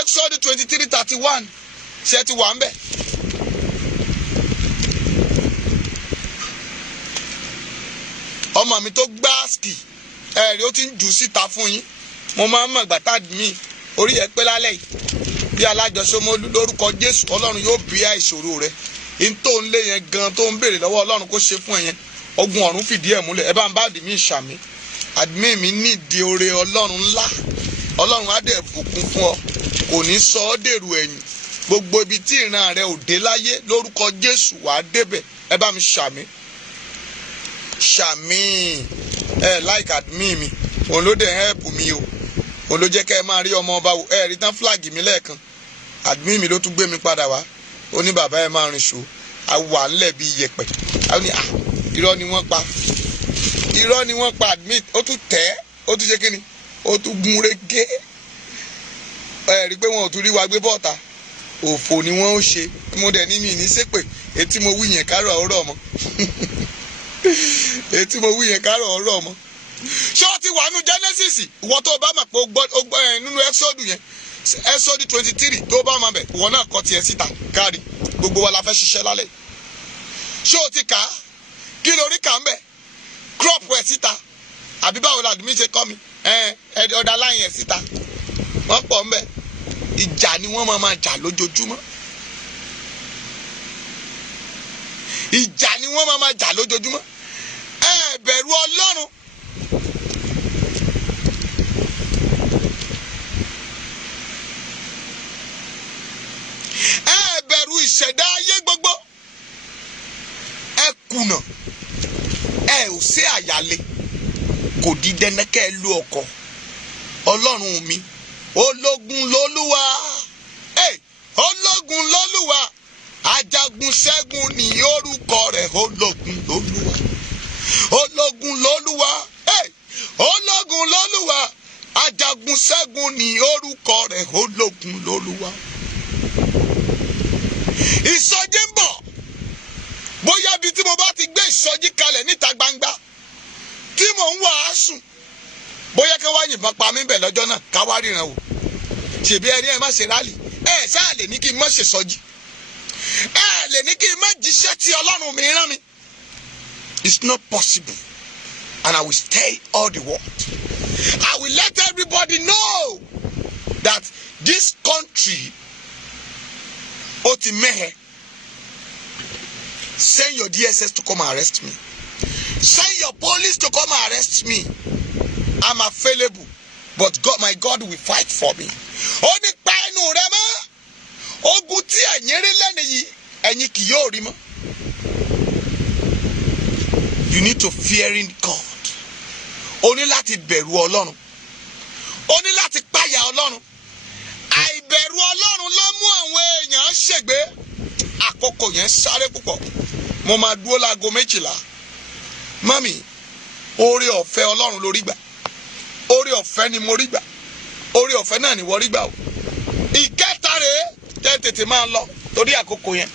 Exodus 23:31 ṣe ti wà ń bẹ̀. Ọmọ mi tó gbá ski ẹ̀rí ó ti ń jù síta fún yín. Mo máa ń mọ̀ ìgbà tá admin orí ẹ̀ pé lálẹ́ yìí. Bí alájọsọmọlú lórúkọ Jésù, Ọlọ́run yóò bí ìṣòro rẹ̀. In tó ń lé yẹn gan tó ń béèrè lọ́wọ́ Ọlọ́run kó ṣe fún ẹ yẹn. Ogun ọ̀run fìdí ẹ̀ múlẹ̀. Ẹ bá ń bá admin ṣàmì. Admin mi nídìí oore Ọlọ́run ńlá. Ọlọ́run á dẹ̀ bùkún fún ọ, kò ní sọ ọ́ dèrò ẹ̀yìn. Gbogbo ibi tí ìran rẹ ò dé láyé lórúkọ Jésù wàá débẹ̀. Ẹ bá mi ṣàmì. Ṣàmì. Like admin mi, òun ló dẹ̀ help mi o. Òun ló jẹ́ kẹ́ ẹ máa rí ọmọ ọba wò. Rí tán flag mi lẹ́ẹ̀kan. Admin mi ló tún gbé mi padà wá. Ó ní bàbá ẹ máa rìn ṣó. A wà ńlẹ̀ bí iyẹ̀pẹ̀. A ní irọ́ ni wọ́n pa. Irọ́ ni wọ́n pa admin. Ó tún tẹ̀. Ó tún ṣe kí ni? Ó tún gun régé. Rí pé wọn ò tún rí wa gbé bọ́ọ̀ta. Òfò ni wọ́n ó ṣe. Mo dẹ̀ ní mi ní ṣépè. Etí mo wí yẹn kárọ̀ ọ̀rọ̀ mọ́. Etí mo wí yẹn kárọ̀ ọ̀rọ̀ mọ́. Ṣé o ti wà nínú Genesis? Ìwọ tó bá mọ̀ pé ó gbọ́ nínú Exodus yẹn. Exodus 23 tó bá mọ̀ bẹ̀. Ìwọ náà kọ tiẹ̀ síta kárí. Gbogbo wa la fẹ́ ṣiṣẹ́ lálẹ́. Ṣé o ti kà á? Kí lórí kà ń bẹ̀? Crop ẹ̀ síta. Àbí báwo la admin ṣe kọ́ mi? Ọ̀dà láyìn ẹ̀ síta. Wọ́n pọ̀ ń bẹ̀. Ìjà ni wọ́n máa jà lójoojúmọ́. Ìjà ni wọ́n máa jà lójoojúmọ́. Ẹ bẹ̀rù Ọlọ́run. Ẹ bẹ̀rù ìṣẹ̀dá ayé gbogbo. Ẹ kùnà. Ẹ ò ṣe àyàlé. Kò di dandan kẹ́ ẹ lu ọkọ̀. Ọlọ́run mi, ológun lolúwa. Ológun lolúwa. Ajagun ṣẹ́gun ní orúkọ rẹ̀. Ológun lolúwa. Ológun lolúwa. Ológun lolúwa. Ajagun ṣẹ́gun ní orúkọ rẹ̀. Ológun lolúwa. Ìsọjí ń bọ̀. Bóyá bí tí mo bá ti gbé ìsọjí kalẹ̀ níta gbangba tí mò ń wàásù, bóyá ká wá yìnbọn pa mí bẹ̀ lọ́jọ́ náà ká wá ríran wò. Ṣèbí ẹni ẹ má ṣe rálì. Ṣáà lè ní kí n má ṣe sọjí. lè ní kí n má jíṣẹ́ tí Ọlọ́run mi rán mi. It's not possible. And I will tell all the world. I will let everybody know that this country, Otimehe, send your DSS to come and arrest me. Send your police to come and arrest me. I'm available. But God, my God will fight for me. Oni pa ẹnu rẹ mọ́. Ogun tí ẹ̀yin rí lẹ́nu yìí, ẹ̀yin kì yóò rí mọ́. You need to fearing God. O ní láti bẹ̀rù Ọlọ́run. O ní láti páyà Ọlọ́run. Àìbẹ̀rù Ọlọ́run ló mú àwọn èèyàn ṣègbé. Àkókò yẹn sáré púpọ̀. Mo máa dúró láago 12. Mami, oore ọ̀fẹ́ Ọlọ́run lórí gbà. Oore ọ̀fẹ́ ni mo rí gbà. Oore ọ̀fẹ́ náà ni wọ́n rí gbà o. Ìkẹta rèé jẹ́ tètè máa lọ torí àkókò yẹn.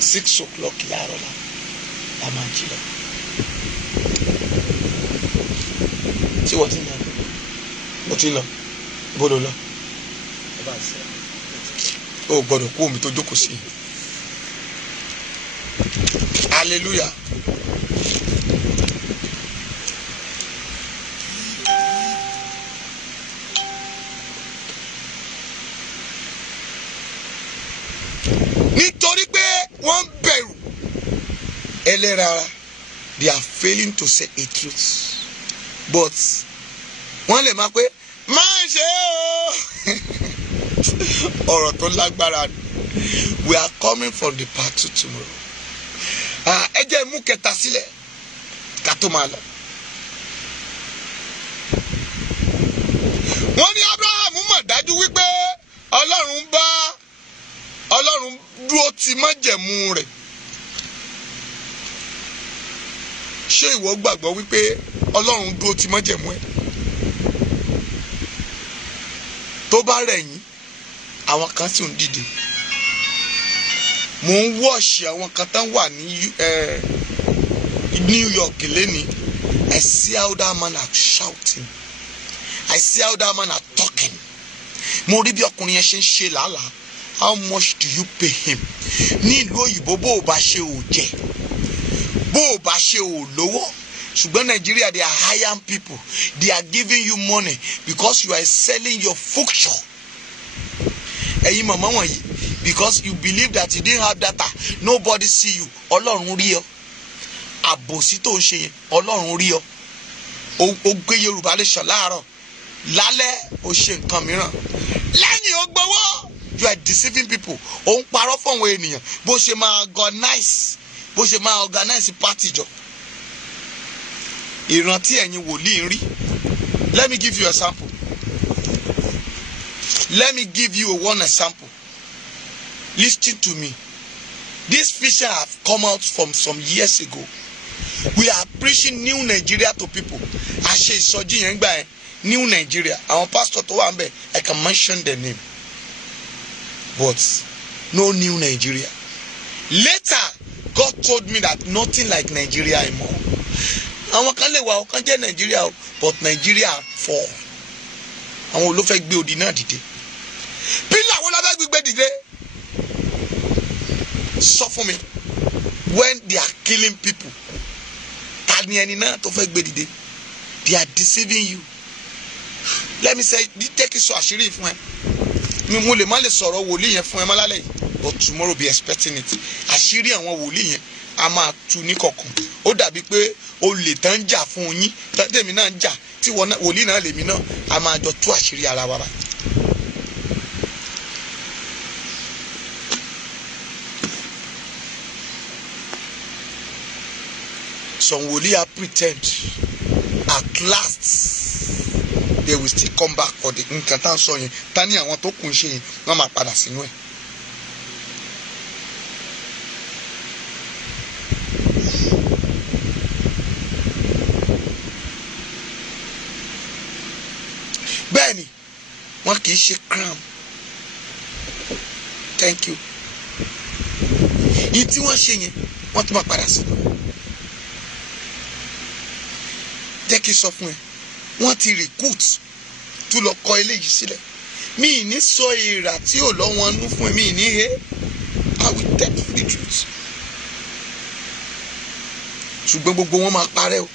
6 o'clock láàárọ̀ la máa jí lọ. Tí wọ́n ti ń lọ. Mo ti ń lọ. Bó ló lọ? O gbọ́dọ̀ kú omi tó jókòó sí. Hallelujah. Nítorí pé wọ́n bẹ̀rù ẹlẹ́rara, they are failing to say a truth. But wọ́n lè máa pé máa ṣe o. Ọ̀rọ̀ tó lágbára ni. We are coming from the battle tomorrow. Ẹ jẹ́ mú kẹta sílẹ̀ ká tó máa lọ. Wọ́n ní Abraham mọ̀ dájú wípé Ọlọ́run dúró ti májẹ̀mú rẹ̀. Ṣé ìwọ gbàgbọ́ wípé Ọlọ́run dúró ti májẹ̀mú ẹ̀? Tó bá rẹ̀ yín, àwọn kan sì ń dìde. Mo ń wọ́ọ̀ṣì àwọn kan tán wà ní New York lẹ́ni. I see how that man are shouting. I see how that man are talking. Mo rí bí ọkùnrin yẹn ṣe ń ṣe làálàá. How much do you pay him? Ní ìlú òyìnbó bó o bá ṣe ò jẹ, bó o bá ṣe ò lówó. Ṣùgbọ́n Nigeria, they are hiring people. They are giving you money because you are selling your future. Ẹ̀yin màmá wọ̀nyí, because you believe that you didn't have data, nobody see you. Ọlọ́run rí ọ. Àbòsí tó ń ṣe yẹn, Ọlọ́run rí ọ. O gbé Yorùbá lè ṣàn láàárọ̀. Lálẹ́ o ṣe nǹkan mìíràn. Lẹ́yìn o gbowó. You are deceiving people. O ń parọ́ fún àwọn ènìyàn bó ṣe máa organize party jọ. Ìrántí ẹ̀yin wòlíì ń rí. Let me give you a sample. Let me give you one example. Listen to me. This vision have come out from some years ago. We are preaching New Nigeria to people. Àṣẹ ìsọjí yẹn gbà yẹn. New Nigeria. Our pastor tó wà ńbẹ̀, I can mention the name. But no New Nigeria. Later, God told me that nothing like Nigeria anymore. Àwọn kan lè wà ọ̀kan jẹ́ Nigeria, but Nigeria fall. Àwọn ló fẹ́ gbé odi náà dìde. Pílà wo la fẹ́ gbé dìde? Sọ fún mi. When they are killing people, ta ni ẹni náà tó fẹ́ gbé dìde? They are deceiving you. Let me say, take it so àṣírí fún ẹ. Mo lè má lè sọ̀rọ̀ wòlíì yẹn fún ẹ má lálẹ́ yìí, but tomorrow be expecting it. Àṣírí àwọn wòlíì yẹn a máa tú ní kọ̀ọ̀kan. Ó dàbí pé olè tán jà fún yín, tèmi náà ń jà, tí wòlíì náà lèmi náà, a máa jọ tú àṣírí ara wa báyìí. Some wòlíì pretend at last they will still come back for the nǹkan tá à ń sọ yẹn. Ta ni àwọn tó kù ń ṣe yẹn, wọ́n máa padà sínú ẹ̀. Bẹ́ẹ̀ni, wọ́n kì í ṣe crown. Thank you. Ìyí tí wọ́n ṣe yẹn, wọ́n tún máa padà sínú ẹ̀. Jẹ́ kí n sọ fún ẹ, wọ́n ti recruit tó lọ kọ́ eléyìí sílẹ̀. mi ní sọ ìrà tí ò lọ́wọ́ nú fún mi ní he. I will tell you the truth. Ṣùgbọ́n gbogbo wọn máa parẹ́ o.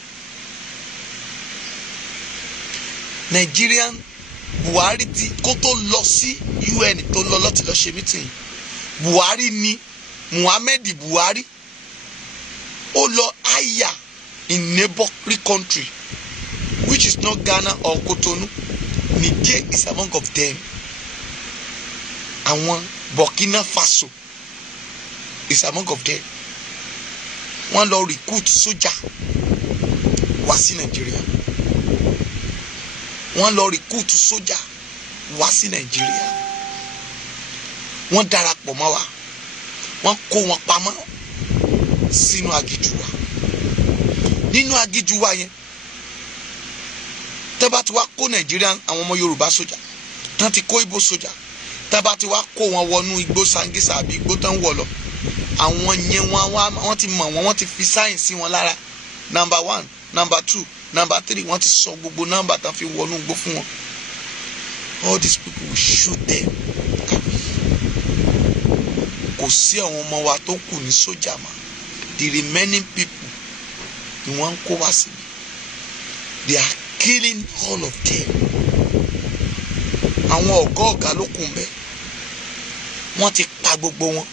Nigerian Buhari ti kó tó lọ sí UN tó lọ láti lọ ṣe meeting. Buhari ni Muhammad Buhari ó lọ hire in neighboring country which is not Ghana or Cotonou. Niger is among of them. Àwọn Burkina Faso is among of them. Wọ́n lọ recruit sójà wá sí Nigeria. Wọ́n lọ recruit sójà wá sí Nigeria. Wọ́n darapọ̀ mọ́ wa. Wọ́n kó wọn pamọ́ sínú aginjù wa. Nínú aginjù wa yẹn, tẹ́ bá ti wá kó Nigeria àwọn ọmọ Yorùbá sójà, tán ti kó Ìgbò sójà, tẹ́ bá ti wá kó wọn wọnú igbó Sangisa àbí igbó tán wọ̀ lọ, àwọn yẹn wọ́n ti mọ̀ wọ́n ti fi sáyẹ̀nsì wọn lára. Number 1, number 2, number 3, wọ́n ti sọ gbogbo nọ́mbà tán fi wọnú igbó fún wọn. All these people will shoot them. Kò sí àwọn ọmọ wa tó kù ní sójà mọ́. The remaining people ni wọ́n ń kó wá síbi. They are killing all of them. Àwọn ọ̀gá ló kù ńbẹ̀. Wọ́n ti pa gbogbo wọn.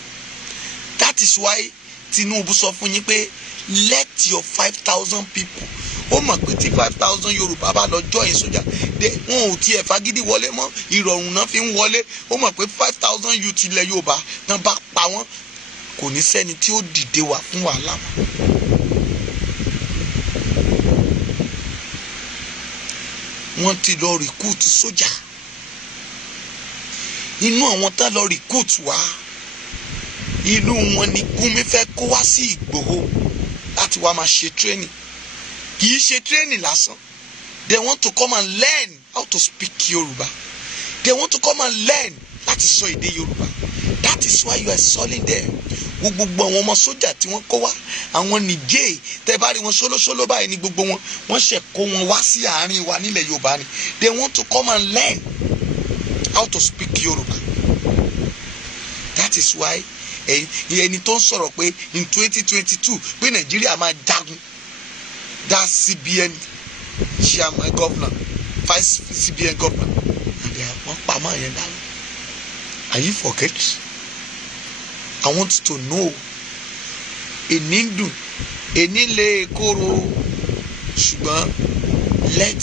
That is why Tinubu sọ fún yín pé let your 5,000 people. Ó mọ̀ pé tí 5,000 Yorùbá bá lọ join sójà, wọn ò tiẹ̀ fagídí wọlé mọ́, ìrọ̀rùn náà fi ń wọlé. Ó mọ̀ pé 5,000 youth ilẹ̀ Yorùbá náà bá pa wọ́n, kò ní sẹ́ni tí ó dìde wá fún wàhálà mọ́. Wọ́n ti lọ recruit sójà. Inú àwọn tá lọ recruit wá, inú wọn ni Gumi fẹ́ kó wá sí Ìgbòho láti wá máa ṣe training. Kì í ṣe training lásán. They want to come and learn how to speak Yoruba. They want to come and learn láti sọ èdè Yoruba. That is why you are selling them. Gbogbo àwọn ọmọ sójà tí wọ́n kó wá, àwọn Niger, tẹ́ bá rí wọn ṣólóṣóló báyìí ní gbogbo wọn, wọ́n ṣe kó wọn wá sí àárín wa nílẹ̀ Yorùbá ni. They want to come and learn how to speak Yoruba. That is why ẹni tó ń sọ̀rọ̀ pé in 2022 pé Nàìjíríà máa jagun, that CBN chairman governor, vice CBN governor, and they are wọ́n pa máa yẹn dáhùn. Are you forget? I want to know. Èní dùn, èní lè kóró, ṣùgbọ́n let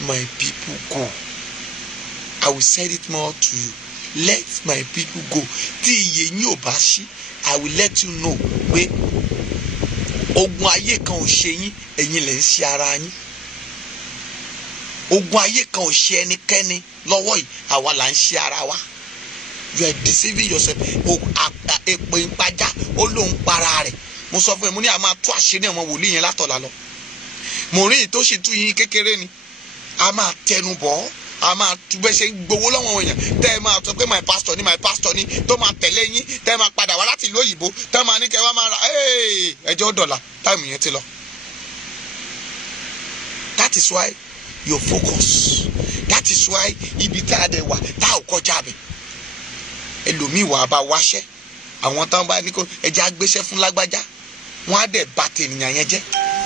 my people go. I will say it more to you. Let my people go. Tí iye yín ò bá ṣí, I will let you know pé ogun ayé kan ò ṣe yín, ẹ̀yin lẹ ń ṣe ara yín. Ogun ayé kan ò ṣe ẹnikẹ́ni lọ́wọ́ yìí, àwa là ń ṣe ara wa. You are deceiving yourself. Èpè ìpajá ó lóun para rẹ̀. Mo sọ fún ẹ, mo ní a máa tú àṣírí àwọn wòlíì yẹn látọ̀la lọ. Mo rí tó ṣe tú yín kékeré ni. A máa tẹnu bọ̀, a máa tú bẹ́ ṣe gbowó lọ́wọ́ èèyàn. Tẹ́ ẹ máa sọ pé my pastor ni tó máa tẹ̀lé yín. Tẹ́ ẹ máa padà wá láti ìlú òyìnbó. Tẹ́ ẹ máa ní kẹ́ wá máa ra ẹjọ́ dọ̀là. Táìmù yẹn ti lọ. That is why your focus. That is why ibi tá a dẹ̀ wà tá ò kọjá bẹ̀. Ẹlòmíì wà bá wáṣẹ́. Àwọn tán bá ní kó ẹjẹ́ agbéṣẹ́ fún lágbájá. Wọ́n á dẹ̀ bá tènìyàn yẹn jẹ́.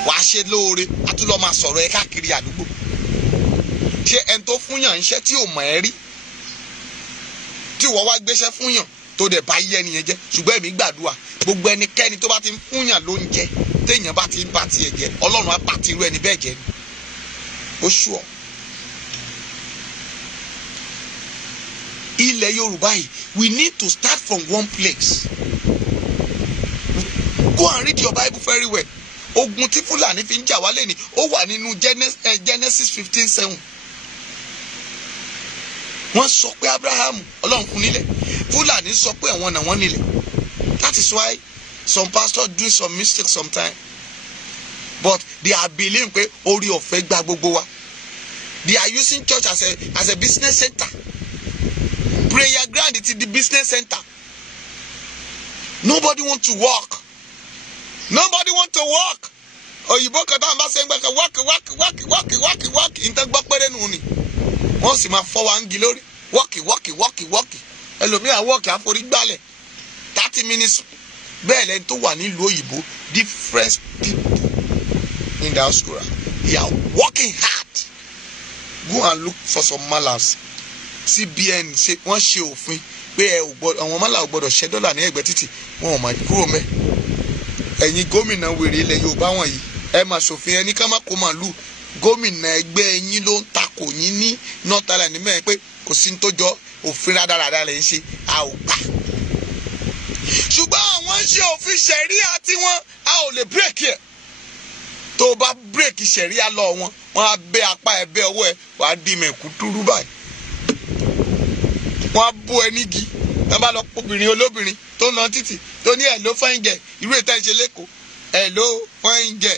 Wàá ṣe lóore, a tún lọ máa sọ̀rọ̀ ẹ káàkiri àdúgbò. Ṣé ẹni tó fúnyàn iṣẹ́ tí ò mọ̀ ẹ́ rí? Tí wọ́n wá gbéṣẹ́ fúnyàn tó dẹ̀ bá yẹ ẹnìyẹn jẹ́. Ṣùgbọ́n èmi gbàdúrà gbogbo ẹnikẹ́ni tó bá ti ń fúnyàn lóúnjẹ téèyàn bá ti ń bá tiẹ̀ jẹ́, Ọlọ́run á bá ti irú ẹni bẹ́ẹ̀ jẹ́ ni. Ó ṣùọ́. Ilẹ̀ Yorùbá yìí, we need to start from one place. Go and read your Bible very well. Ogun tí Fúlàní fi ń jà wálé ni ó wà nínú Genesis 15:7. Wọ́n sọ pé Abraham Ọlọ́run fún nílẹ̀. Fúlàní sọ pé àwọn náà wọ́n nílẹ̀. That is why some pastors do some mistakes sometimes. But they are believing pé orí ọ̀fẹ́ gba gbogbo wa. They are using church as a business center. Prayer ground, it is the business center. Nobody want to work. Nobody want to work. Òyìnbó kan táwọn bá ṣe ń gbà kan work. Ìtàn gbọ́ péré nù ni. Wọ́n sì máa fọ́ wa ń gi lórí. wọ́ọ̀kì ẹlòmíràn wọ́ọ̀kì àforí gbálẹ̀ 30 minutes bẹ́ẹ̀ lẹ́ni tó wà nílùú òyìnbó different people in diaspora they are working hard. Go and look for some malams. CBN ṣe wọ́n ṣe òfin pé ẹ ò gbọ́dọ̀ àwọn málà ò gbọ́dọ̀ ṣẹ́ dọ́là ní ẹgbẹ́ títì wọn ò máa kúrò mẹ́. Ẹ̀yin gómìnà wèrè ilẹ̀ Yorùbá wọ̀nyí ẹ máa ṣòfin ẹni ká má kó màlúù. Gómìnà ẹgbẹ́ yín ló ń takò yín ní North Island mẹ́rin pé kò sí ní tó jọ òfin rádaràdà lè ń ṣe a ò gbà. Ṣùgbọ́n àwọn ń ṣe òfin ṣẹ̀ríà tiwọn a ò lè bírèkì ẹ̀. Tó o bá bírèkì ṣẹ̀ríà lọ wọn á bẹ́ apá ẹ bẹ́ ọwọ́ ẹ wàá di mẹ̀kú túrú báyìí. Wọ́n á bó ẹ nígi tó bá lọ obìnrin olóbìnrin tó ń lọ títì tó ní ẹ̀ ló fẹ́ ń jẹ irú ètò ìṣe lẹ́kọ̀ọ́ ẹ̀ ló fẹ́ ń jẹ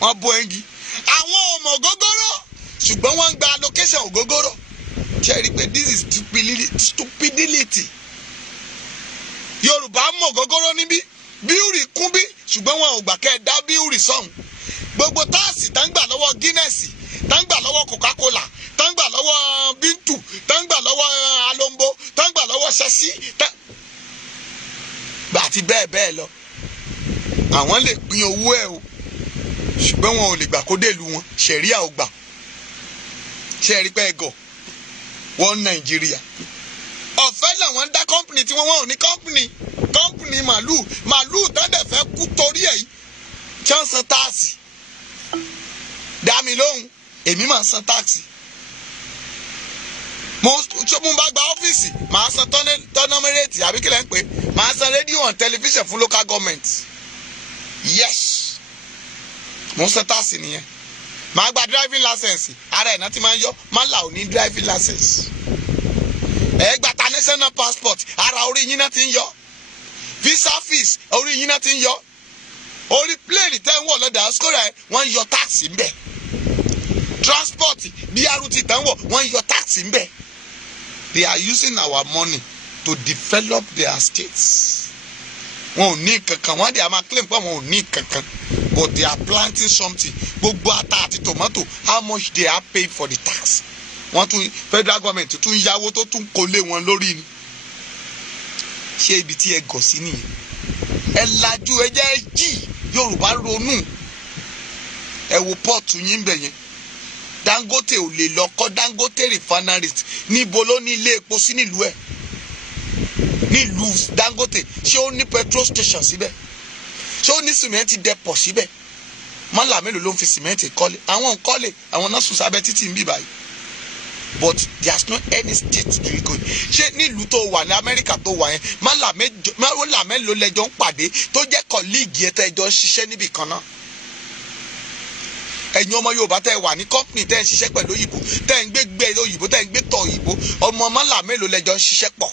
wọ́n bó ẹ nígi. Àwọn ọmọ ògógóró ṣùgbọ́n wọ́n ń gba allocation ògógóró. Ṣé rí pé this is stupidity. Yorùbá mọ̀ ògógóró níbí bíúrì kún bí ṣùgbọ́n wọn ò gbà kẹ́ ẹ dá bíúrì sọ̀hún. Gbogbo táàsì tá ń gbà lọ́wọ́ Guinness tá ń gbà lọ́wọ́ Coca-Cola tá ń gbà lọ́wọ́ Bintu tá ń gbà lọ́wọ́ Alombo tá ń gbà lọ́wọ́ Ṣẹ́sí àti bẹ́ẹ̀ bẹ́ẹ̀ lọ. Àwọn lè pín owó ẹ̀ o ṣùgbọ́n wọn ò lè gbà kó dèlú wọn ṣẹ̀ríà ò gbà. Ṣé ẹ rí pé ẹ̀gọ́ wọ́n Nàìjíríà ọ̀fẹ́ làwọn ń dá kọ́mpìnì tí wọ́n ò ní kọ́mpìnì màlúù tán dẹ̀ fẹ́ kú torí ẹ̀ yìí tí wọ́n san táàsì. Dá mi lóhùn èmi máa san táàsì. Mo bá gba ọ́fíìsì màá san tọ́nọ́mẹ́rẹ́tì àbí kílẹ̀ ń pè màá san rédíò and tẹlifíṣàn fún local government. Yes mo san táàsì nìyẹn. Màá gba driving license ara ẹ̀ náà ti máa ń yọ má là ò ní driving license. Ẹ gbàtà national passport ara orí yín náà ti ń yọ. Visa fees orí yín náà ti ń yọ. Orí plane tẹ́ ń wọ̀ lọ́dà àsìkòrò ẹ̀ wọ́n ń yọ táàsì ń bẹ̀. Transport BRT tẹ́ ń wọ̀ wọ́n ń yọ táàsì ń bẹ̀. They are using our money to develop their states. Wọn ò ní kankan wọ́n á dẹ̀ máa claim pé wọn ò ní kankan but they are planting something. Gbogbo ata àti tomato how much they are paying for the tax. Wọ́n tún federal government tún yáwó tó tún kó lé wọn lórí ni. Ṣé ibi tí ẹ gọ̀ sí nìyẹn? Ẹ lajú ẹ jẹ́ jí Yorùbá ronú. Ẹ wo pọ́ọ̀tù yín bẹ̀ yẹn. Dangote ò lè lọ kọ́ Dangote refineries níbo ló ní ilé epo sí nílùú ẹ̀. Nílùú Dangote ṣé ó ní petrol station síbẹ̀? Ṣé ó ní sìmẹ́ǹtì depot síbẹ̀? Mọ́là mélòó ló ń fi sìmẹ́ǹtì kọ́lé? Àwọn ń kọ́lé àwọn náà sùn sábẹ́ títì ń bì báyìí. But there's not any state to go. Ṣé nílùú tó wà ní Amẹ́ríkà tó wà yẹn mọ́là mélòó lẹ́jọ́ ń pàdé tó jẹ́ kọ́líìgì ẹ̀ tẹ́ ẹjọ́ ń ṣiṣẹ́ níbì kan náà? Ẹ̀yin ọmọ Yorùbá tẹ́ wà ní company tẹ́ ń ṣiṣẹ́ pẹ̀lú òyìnbó tẹ́ ń gbé òyìnbó tẹ́ ń gbé tọ̀ òyìnbó ọmọ mọ́là mélòó lẹ́jọ́ ń ṣiṣẹ́ pọ̀?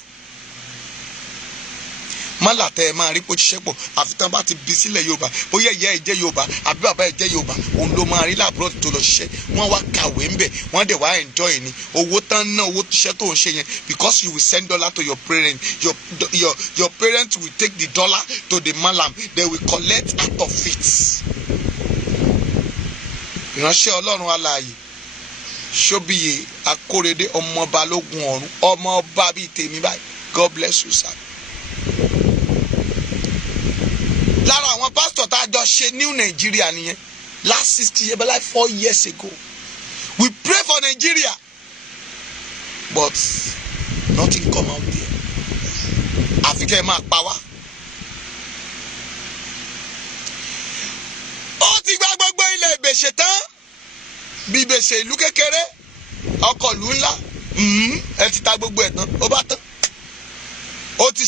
Mọ́là tẹ́ ẹ máa rí pé ó ṣiṣẹ́ pọ̀ àfi tán bá ti bí sílẹ̀ Yorùbá bóyá ìyá ẹ̀ jẹ́ Yorùbá àbí bàbá ẹ̀ jẹ́ Yorùbá òun ló máa rí láàbúrò tó lọ ṣiṣẹ́ wọ́n wá kàwé ń bẹ̀ wọ́n dẹ̀ wá enjoy ni owó tán ná owó iṣẹ́ tó ń ṣe yẹn because you will send dollar to your parents your parents will take the dollar to the malam they will collect out of it. Ìránṣẹ́ Ọlọ́run alààyè Ṣóbíyè Akórèdé ọmọ Balógun ọ̀run ọmọ ọba bíi tèmi báyìí God bless you sir. Lára àwọn pásítọ̀ tá a jọ ṣe New Nigeria nìyẹn last 60 years like 4 years ago we pray for Nigeria but nothing come out there. Àfi kẹ́ ẹ máa pa wá. Ó ti gba gbogbo ilẹ̀ Ìbèṣè tán bí Ìbèṣè ìlú kékeré ọkọ̀ ìlú ńlá ẹ ti ta gbogbo ẹ̀ tán ó bá tán. Ó ti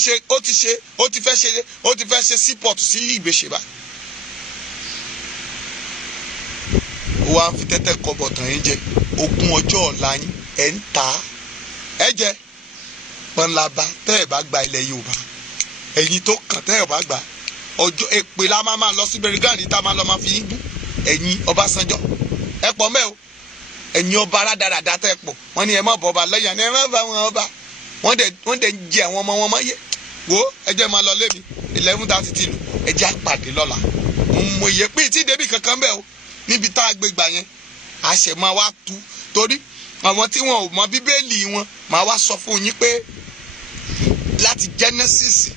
fẹ́ ṣe seaport sí Ìbèṣè bá. Ó wá ń fi tẹ́tẹ́ kọ bọ̀tàn yín jẹ ogún ọjọ́ ọ̀la yín ẹ̀ ń ta ẹ jẹ pọnlaba tẹ́ ẹ̀ bá gba ilẹ̀ Yorùbá ẹ̀yin tó kàn tẹ́ ẹ̀ bá gba ọjọ́ èpè la máa lọ sí bẹ̀rẹ̀gáàdì tá a máa lọ máa fi yín gún ẹ̀yin Ọbásanjọ́ ẹ pọ̀ mẹ́ o ẹ̀yin ọba aládàradà tẹ́ ẹ pọ̀ wọ́n ní ẹ má bọ̀ ọba lẹ́yìn ẹ má bá wọn ọba wọ́n dẹ̀ ń jẹ àwọn ọmọ wọn mọ́ yẹ wo ẹjẹ́ máa lọ lémi 11:30 ti lù ẹjẹ́ àpàdé lọ́la mo yẹ pé tí débi kankan bẹ́ẹ̀ o níbi tá a gbé gbà yẹn àṣẹ máa wá tú torí àwọn tí wọn ò mọ bíbélì wọn màá wá sọ fún yín pé láti Genesis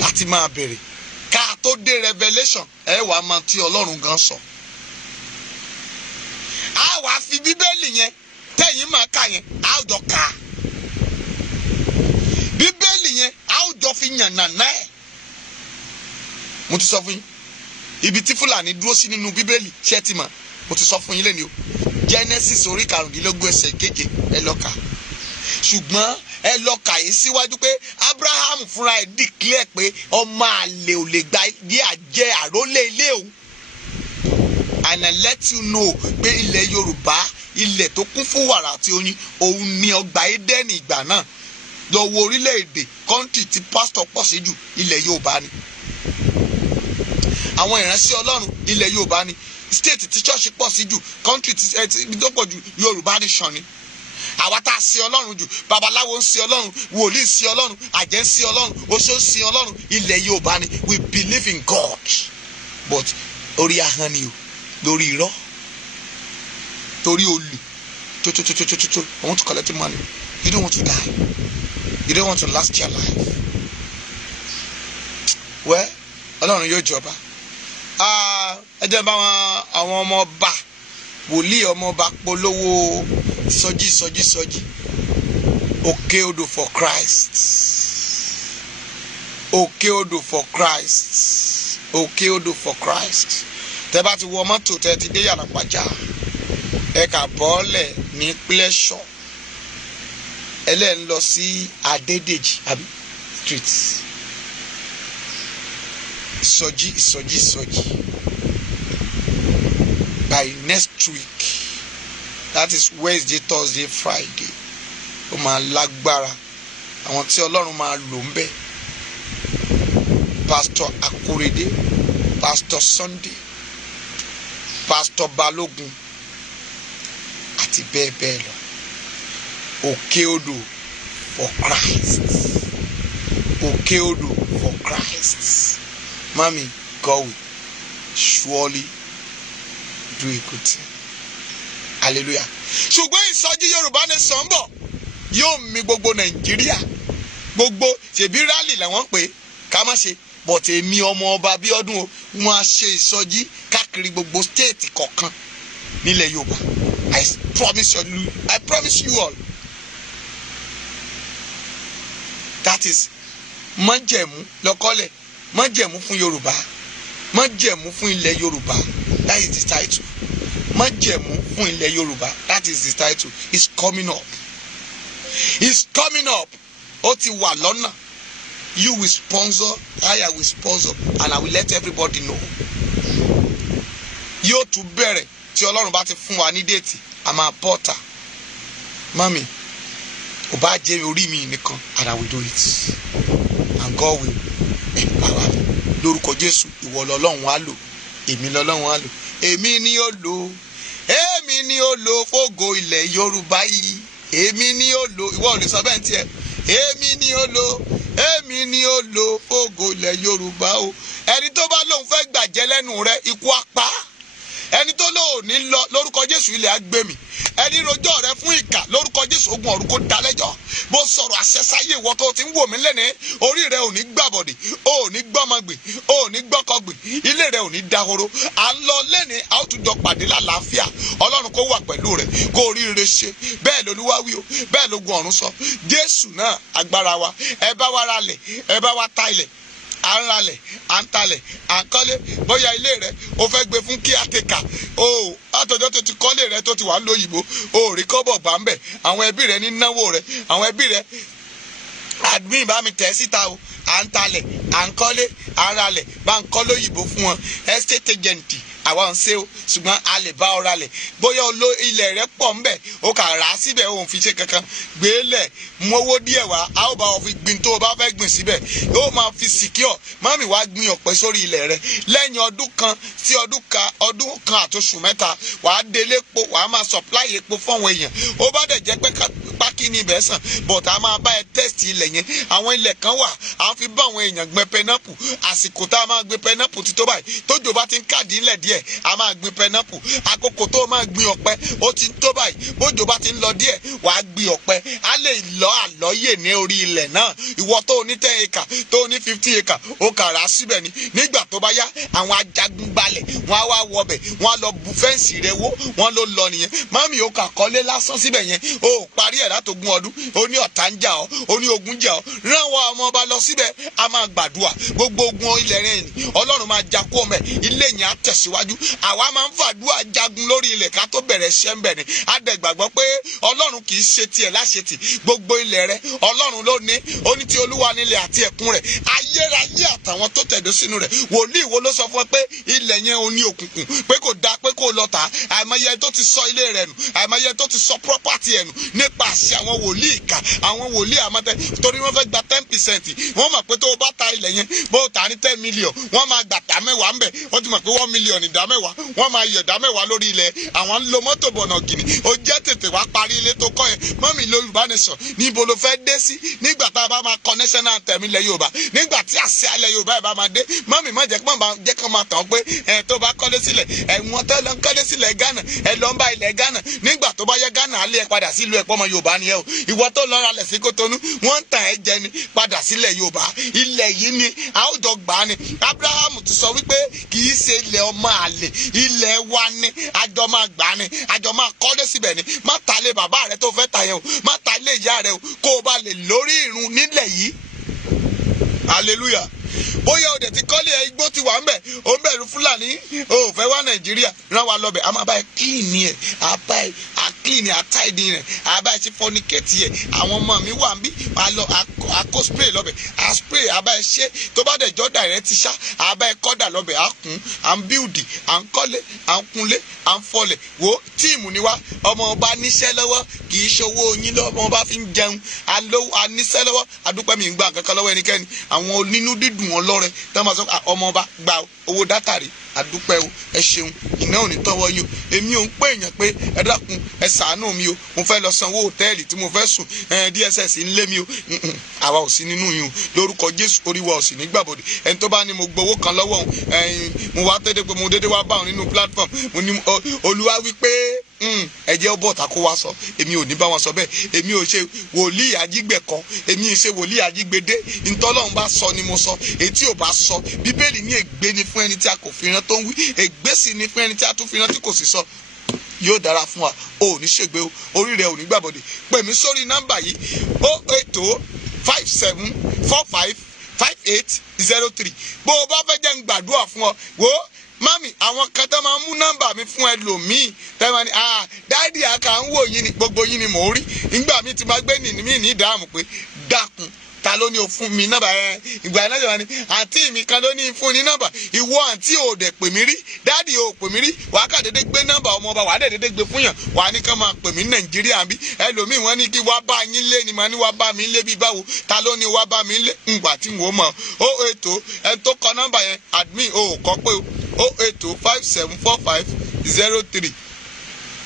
láti máa bẹ̀rẹ̀ ká tó dé Revelation ẹ wàá mọ tí Ọlọ́run gan sọ. a wàá fi bíbélì yẹn tẹ̀yìn máa kà yẹn a ó jọ kà á. bíbélì yẹn a ó jọ fi yàn nàná ẹ̀. mo ti sọ fún yín ibi tí Fúlàní dúró sí nínú bíbélì ṣé ti mọ̀ mo ti sọ fún yín lẹ́ni o. Genesis orí 15 ẹsẹ̀ 7 ẹ lọ kà. ṣùgbọ́n ẹ lọ kà yìí síwájú pé Abraham fúnra ẹ̀ declare pé ọmọ àlè ò lè gba ilé àjẹ àrólé ilé òun. And I let you know pé ilẹ̀ Yorùbá ilẹ̀ tó kún fún wàrà àti oyin òun ni ọgbà Édẹ́nì ìgbà náà. lọ wo orílẹ̀-èdè country tí pastor pọ̀ sí jù ilẹ̀ Yorùbá ni. àwọn ìránṣẹ́ Ọlọ́run ilẹ̀ Yorùbá ni. State tí church pọ̀ sí jù country tí tó pọ̀ jù Yorùbá nation ni. àwa tá a sin Ọlọ́run jù babaláwo ń sin Ọlọ́run wòlíì sin Ọlọ́run àjẹ́ ń sin Ọlọ́run oṣó ń sin Ọlọ́run ilẹ̀ Yorùbá ni. We believe in God but orí ahọ́n ni o lórí irọ́ torí olè tó I want to collect money. You don't want to die. You don't want to last your life. Well, Ọlọ́run yóò jọba. Ẹ jẹ́ bá àwọn ọmọ ọba wòlíì ọmọ ọba polówó sọjí òkè odò for Christ. Òkè odò for Christ. Òkè odò for Christ. Tẹ́ bá ti wọ mọ́tò tẹ́ ti dé Yànàpájà ẹ kà bọ́ọ̀lẹ̀ ní Pleasure ẹlẹ́ ń lọ sí Adédèjì àbí street ìsọjí by next week, that is Wednesday, Thursday, Friday, ó máa lágbára. àwọn tí Ọlọ́run máa lò ń bẹ Pastor Akorede, Pastor Sunday, Pastor Balogun àti bẹ́ẹ̀ bẹ́ẹ̀ lọ. Òkè odò for Christ. Òkè odò for Christ. Mami, God will surely do a good thing. Hallelujah. Ṣùgbọ́n ìsọjí Yorùbá Nation bọ̀ yóò mì gbogbo Nàìjíríà. Gbogbo ṣèbí rally làwọn pè ká má ṣe but èmi ọmọ ọba Bíọ́dún o wọ́n á ṣe ìsọjí káàkiri gbogbo state kọ̀ọ̀kan nílẹ̀ Yorùbá. I promise you all. That is májẹ̀mú lọ́kọ́lẹ̀, májẹ̀mú fún Yorùbá, májẹ̀mú fún ilẹ̀ Yorùbá. That is the title. Májẹ̀mú fún ilẹ̀ Yorùbá. That is the title. It's coming up. It's coming up. Ó ti wà lọ́nà. You will sponsor, I will sponsor, and I will let everybody know. Yóò tún bẹ̀rẹ̀ tí Ọlọ́run bá ti fún wa ní déètì a máa bọ́ta. Mami, ó bá jẹ́ orí mi nìkan and I will do it. And God will empower me. Lórúkọ Jésù, ìwọ lọ́lọ́run á lò, èmi lọ́lọ́run á lò. Èmi ni ó lò, èmi ni ó lò fógo ilẹ̀ Yorùbá yìí. Èmi ni ó lò, ìwọ ò lè sọ bẹ́ẹ̀ ní tiẹ̀. Èmi ni ó lò, èmi ni ó lò fógo ilẹ̀ Yorùbá o. Ẹni tó bá lóun fẹ́ gbàjẹ́ lẹ́nu rẹ̀ ikú á pa. Ẹni tó lóun ní lọ lórúkọ Jésù ilẹ̀ á gbé mi. Ẹni rojọ́ rẹ fún ìkà lórúkọ Jésù ogun ọ̀run kó dá lẹ́jọ́. Bó sọ̀rọ̀ àṣẹsáyé ìwọ tó ti ń wò mí lẹ́ni orí rẹ ò ní gbàbọ̀dì, ò ní gbọ́mọgbìn, ò ní gbọ́kọgbìn, ilé rẹ ò ní dahoro. À ń lọ lẹ́ni a ó tún jọ pàdé lálàáfíà. Ọlọ́run kó wà pẹ̀lú rẹ kó oríire ṣe. Bẹ́ẹ̀ lolúwa wí o, bẹ́ẹ̀ lógun ọ̀run sọ. Jésù náà agbára wa, ẹ bá wa ralẹ̀, ẹ bá wa ta ilẹ̀. À ń ralẹ̀, à ń talẹ̀, à ń kọ́lé. Bóyá ilé rẹ o fẹ́ gbé fún kíátẹ́kà o àtọjọ́ tó ti kọ́lé rẹ tó ti wà lóyìnbó o rí kọ́bọ̀ gbà ń bẹ̀. Àwọn ẹbí rẹ ní náwó rẹ, àwọn ẹbí rẹ admin bá mi tẹ̀ síta o. À ń talẹ̀, à ń kọ́lé, à ń ralẹ̀, bá ń kọ́ lóyìnbó fún wọn. Estate agent àwa ń ṣe o ṣùgbọ́n a lè bá ọ ralẹ̀. Bóyá ilẹ̀ rẹ pọ̀ ń bẹ̀ o kà rà á síbẹ̀ o ò fi ṣe kankan. Gbélẹ̀ mówó díẹ̀ wá a ó bá ọ fi gbin tó o bá fẹ́ gbìn síbẹ̀. Yóò máa fi secure. Mọ́mì wá gbin ọ̀pẹ sórí ilẹ̀ rẹ. Lẹ́yìn ọdún kan sí ọdún kan àtoṣù mẹ́ta wàá délé epo wàá máa supply epo fún àwọn èèyàn. Ó bá dẹ̀ jẹ́ pé pákí ní ibẹ̀ sàn but a máa bá ẹ test ilẹ̀ yẹn. Àwọn ilẹ̀ kan wà a fi bá àwọn èèyàn gbin pineapple àsìkò tá a máa gbin pineapple ti tó báyìí tójò bá ti ń kàdí ńlẹ̀ díẹ̀ a máa gbin pineapple àkókò tó máa gbin ọ̀pẹ ó ti ń tó báyìí bójò bá ti ń lọ díẹ̀ wàá gbin ọ̀pẹ á lè lọ àlọ́yè ní orí ilẹ̀ náà. Ìwọ tó ní 10 acre tó ní 50 acre ó kàrà síbẹ̀ ni nígbà tó bá yá àwọn ajagunbalẹ̀ wọ́n á wá wọbẹ̀ wọ́n á lọ bu fẹ́ǹsì rẹ̀ wó wọ́n ló lọ nìyẹn. Mami ó kà kọ́lé lásán síbẹ̀ yẹn ó parí ẹ̀ látogún ọdún ó ní ọ̀tá ń jà ọ́ ó ní ogun jà ọ́ rán wa ọmọ ọba lọ síbẹ̀ a máa gbàdúrà gbogbo ogun ilẹ̀ rẹ̀ ni Ọlọ́run máa jà kó mẹ́ ilé yẹn á tẹ̀síwájú. Àwa máa ń fàdúrà jagun lórí ilẹ̀ ká tó bẹ̀rẹ̀ ṣẹ́ ń bẹ̀ ni á dẹ̀ gbàgbọ́ pé Ọlọ́run kì í ṣe tiẹ̀ láṣetì gbogbo ilẹ̀ rẹ̀ Ọlọ́run ló ní ó ní ti Olúwa nílẹ̀ àti ẹ̀kún rẹ̀ ayérayé àtàwọn tó tẹ̀dó sínú rẹ̀. Wòlíì wo ló sọ fún ẹ pé ilẹ̀ yẹn ò ní òkùnkùn pé kò dáa pé kò lọ tà àìmọye tó ti sọ ilé rẹ̀ nù àìmọye tó ti sọ property ẹ̀ nù nípa àṣẹ àwọn wòlíì ìkà àwọn wòlíì àmọ́tẹ́ torí wọ́n fẹ́ gba 10%. Wọ́n mọ̀ pé tó o bá ta ilẹ̀ yẹn bó o ta ní 10 million wọ́n máa gbà dá mẹ́wàá ń bẹ̀ wọ́n ti mọ̀ pé 1 million ìdá mẹ́wàá wọ́n máa yọ̀ dá mẹ́wàá lórí ilẹ̀ àwọn ń lo mọ́tò bọ̀nà gìnì ó jẹ́ tètè wá parí ilé tó kọ́ yẹn. Mọ́mì Yorùbá nation níbo ló fẹ́ dé sí nígbà tá a bá máa kọ national anthem ilẹ̀ Yorùbá nígbà tí àṣẹ ilẹ̀ Yorùbá ẹ̀ bá máa dé. Mọ́mì má jẹ́ kí wọ́n máa tàn pé ẹ̀ tó bá kọ́lé sílẹ̀ ẹ̀wọ̀n tó lọ ń kọ́lé sílẹ̀ Ghana ẹ̀ lọ ń bá ilẹ̀ Ghana nígbà tó bá yẹ Ghana á lé ẹ padà sílùú ẹ̀pọ̀ ọmọ Yorùbá ni ẹ o. Ìwọ tó lọ ralẹ̀ sí Kótónú wọ́n ń tàn ẹ́ jẹ ni padà sílẹ̀ Yorùbá ilẹ̀ yìí ni a ó jọ gbà á ni. Abraham ti sọ wípé kì í ṣe ilẹ̀ ọmọ àlè ilẹ̀ wa ni àjọ máa gbà á ni àjọ máa kọ́lé síbẹ̀ ni. Má ta lé bàbá rẹ tó fẹ́ ta yẹn o má ta lé ìyá rẹ o kó o bá lè lórí ìrun nílẹ̀ yìí. Hallelujah. Bóyá o dẹ̀ ti kọ́lé ẹ igbó ti wà ń bẹ̀ o ń bẹ̀rù Fúlàní o ò fẹ́ wá Nàìjíríà rán wa lọ́bẹ̀ a máa bá ẹ clean ẹ̀ a bá ẹ a clean ẹ̀ a tidy ẹ̀ a bá ẹ ṣe fornicate ẹ̀ àwọn ọmọ mi wà ń bí a lọ a kó spray lọ́bẹ̀ a spray a bá ẹ ṣe tó bá dẹ̀ jọ́dà rẹ ti ṣá a bá ẹ kọ́dà lọ́bẹ̀ a kún à ń build à ń kọ́lé à ń kunlé à ń fọlẹ̀ wo tíìmù ni wá ọmọ ọba níṣẹ́ lọ́wọ́ kì í ṣowó yín lọ́wọ́ ọmọ ọba fi ń jẹun a níṣẹ́ lọ́wọ́ adúpẹ́ mi ń gbà kankan lọ́wọ́ ẹnikẹ́ni àwọn onínú dídùn ọlọ́rẹ tá máa sọ ọmọ ọba gba owó dátà rẹ̀ adúpẹ́ o ẹ ṣeun iná ò ní tọ́wọ́ yín o èmi ò ń pè èèyàn pé ẹ dákun ẹ ṣàánú mi o mo fẹ́ lọ sanwó hòtẹ́ẹ̀lì tí mo fẹ́ sùn DSS ń lé mi o àwa ò sí nínú yín o lórúkọ Jésù oríwọ ò sì ní gbàbọ̀dẹ̀ ẹni tó bá ní mo gbowó kan lọ́wọ́ òun mo wá tẹ́lẹ̀ pé mo dédé wá bá òun nínú platform mo ní Olúwa wí pé ẹ jẹ́ ọbọ̀ ta kó wa sọ èmi ò ní bá wọn sọ bẹ́ẹ̀ èmi ò ṣe wòlíì ajígbẹ̀kọ èmi ò ṣe wòlíì ajígbedé ntọ́lọ́run bá sọ ni mo sọ etí ò bá sọ Bíbélì ní ègbé ni fún ẹni tí a kò fi rán tó ń wí ègbé sì ni fún ẹni tí a tún fi rán tí kò sì sọ. Yóò dára fún wa o ò ní ṣègbé o orí rẹ ò ní gbàbọdè pè mí sórí nọ́mbà yìí 08057455803 bó o bá fẹ́ jẹ́ ń gbàdúrà fún ọ wo mami àwọn kan tó máa ń mú nọ́mbà mi fún ẹlòmíì tẹ́wọ́n ni dáàdì àkà ń wò yín ni gbogbo yín ni mò ń rí nígbà mi ti máa gbé mí ní ìdáàmú pé dákun ta ló ní o fún mi nọ́mbà yẹn ìgbà náà jọba ni àǹtí mi kan ló ní fún ní nọ́mbà ìwọ àǹtí ò dẹ̀ pè mí rí dáàdì ò pè mí rí wàá kà dédé gbé nọ́mbà ọmọ ọba wàá dédé gbé fún yàn wàá ní ká máa pè mí Nàìjíríà bí ẹlòmíì wọ́n ní kí wàá bá yín lé ni màá ní wàá bá mi lé bí báwo ta ló ní wàá bá mi lé ǹgbà tí wò ó mọ̀ ó ètò ẹ tó kọ nọ́mbà yẹn admin ò kọ pé o 08057455803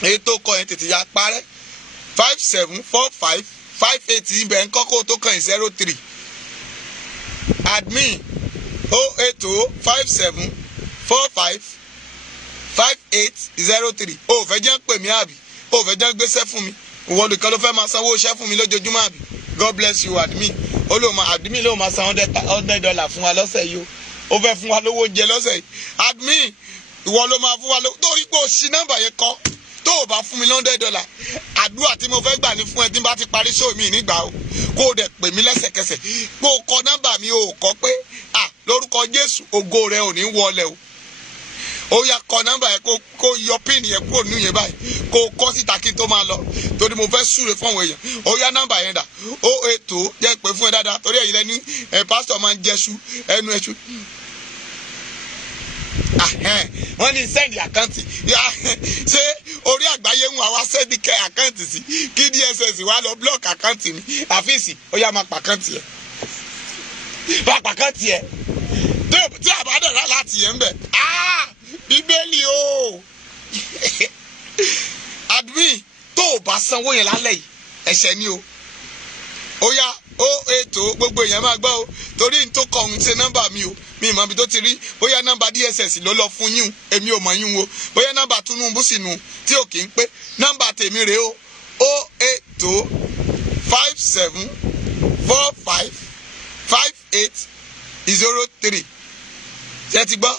èyí tó kọ yẹn tètè ya parẹ́ 574558 ibẹ̀ ń kọ́kọ́ tó kàn 03 admin 08057455803 o fẹ́ jẹ́ pè mí àbí o fẹ́ jẹ́ gbéṣẹ́ fún mi ìwọ nìkan ló fẹ́ máa sanwó iṣẹ́ fún mi lójoojúmọ́ àbí God bless you admin admin ló máa san $100 fún wa lọ́sẹ̀ yìí o fẹ́ fún wa lówó oúnjẹ lọ́sẹ̀ yìí admin ìwọ ló máa fún wa lówó torí pé o ṣí nọ́mbà yẹn kọ́ tó o bá fún mi $100 àdúrà tí mo fẹ́ gbà ní fún ẹ tí n bá ti parí show mi nígbà o kó o dẹ̀ pè mí lẹ́sẹ̀kẹsẹ̀ pé o kọ nọ́mbà mi o kọ pé lórúkọ Jésù ògo rẹ ò ní wọlé o ó yá kọ nọ́mbà yẹn kó yọ pin yẹn kúrò nínú yẹn báyìí kó kọ síta kí n tó máa lọ torí mo fẹ́ súre fún àwọn èèyàn ó yá nọ́mbà yẹn dà 080 jẹ́ pé fún ẹ dáadáa torí ẹ̀yin lẹ́ni pásítọ̀ máa ń jẹ́sú ẹnu ẹ̀ṣú wọ́n ní sẹ́ndì àkáǹtì ṣé orí àgbáyé ń wá sẹ́ndì kẹ́ àkáǹtì sí kí DSS wá lọ blọ́ọ̀kì àkáǹtì mi àfíìsì ó yá máa pàkáǹtì ẹ̀ máa pàkáǹtì ẹ̀ tí àbádọ́rà láti yẹn ń bẹ̀ Bíbélì o admin tó o bá sanwó yẹn lálẹ́ yìí ẹ̀ṣẹ̀ ni o. Ó yá ó ètò gbogbo èèyàn máa gbọ́ o torí n tó kọ òun ṣe nọ́mbà mi o mi ìmọ̀ ibi tó ti rí bóyá nọ́mbà DSS ló lọ fún yín èmi ò mọ̀ yín o bóyá nọ́mbà Tinubu sì nù tí ò kì í pé nọ́mbà tèmi rèé o 08057455803 ṣé ti gbọ́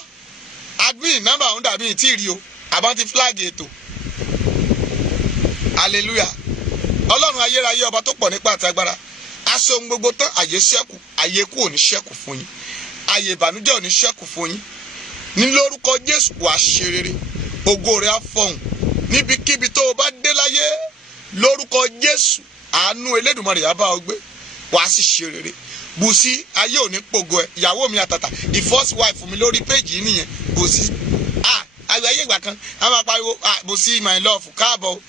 admin nọ́mbà òun dàbí tí ì rí o àbá ti flag ètò hallelujah ọlọ́run ayérayé ọba tó pọ̀ nípa àtagbára aṣọ ohun gbogbo tán àyè ṣẹ́kù àyè kú ò ní ṣẹ́kù fún yín àyè ìbànújẹ́ ò ní ṣẹ́kù fún yín ní lórúkọ Jésù wàá ṣe rere ògo rẹ̀ á fọhùn níbikíbi tó o bá dé láyé lórúkọ Jésù àánú Elédùmarè á bá ọ gbé wàá sì ṣe rere Bùsí ayé ò ní pògo ẹ ìyàwó mi àtàtà the first wife mi lórí péjì yìí nìyẹn Bùsí ayé ìgbà kan a máa pariwo Bùsí my love káàbọ̀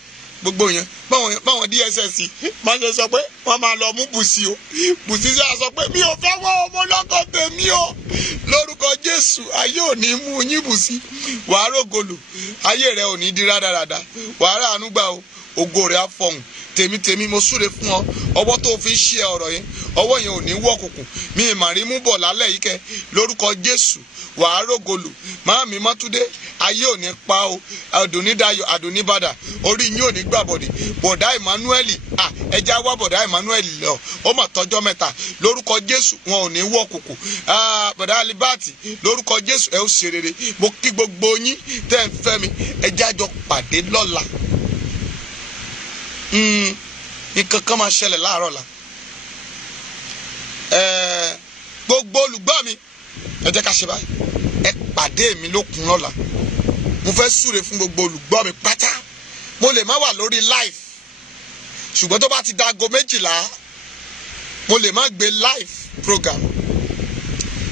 gbogbo yẹn báwọn DSS máa ń sọ pé wọ́n máa lọ mú Bùsí o Bùsí sọ pé mi ò fẹ́ wọ́n ọmọ lọ́kọ̀ tèmi o lórúkọ Jésù ayé ò ní mú yín Bùsí wàá rògolo ayé rẹ ò ní di rádaràda wàá rà àánú gbà o ògo rẹ á fọhùn tèmi mo súre fún ọ ọwọ́ tó fi ṣe ọ̀rọ̀ yẹn ọwọ́ yẹn ò ní wọ́kùnkùn mi ìmàrí mú bọ̀ lálẹ́ yìí kẹ lórúkọ Jésù wàá rògolo máàmí Mọ́túndé ayé ò ní pa o Adùnnídayọ̀ Adùnníbàdà orí yín ò ní gbàbọ̀dì bọ̀dá Emmanuel ẹja wá bọ̀dá Emmanuel lọ ó mà tọ́jọ́ mẹ́ta lórúkọ Jésù wọn ò ní wọ́kùnkùn bọ̀dá Alibati lórúkọ Jésù ẹ ó ṣe rere mo kí gbogbo yín tẹ́ ń fẹ́ mi ẹja jọ pàdé lọ́la nǹkan kan máa ṣẹlẹ̀ láàárọ̀ la gbogbo olùgbọ́ mi ẹ jẹ́ ká ṣe báyìí ẹ pàdé mi lókun lọ́la mo fẹ́ súre fún gbogbo olùgbọ́ mi pátá mo lè má wà lórí live ṣùgbọ́n tó bá ti dago 12 mo lè má gbé live program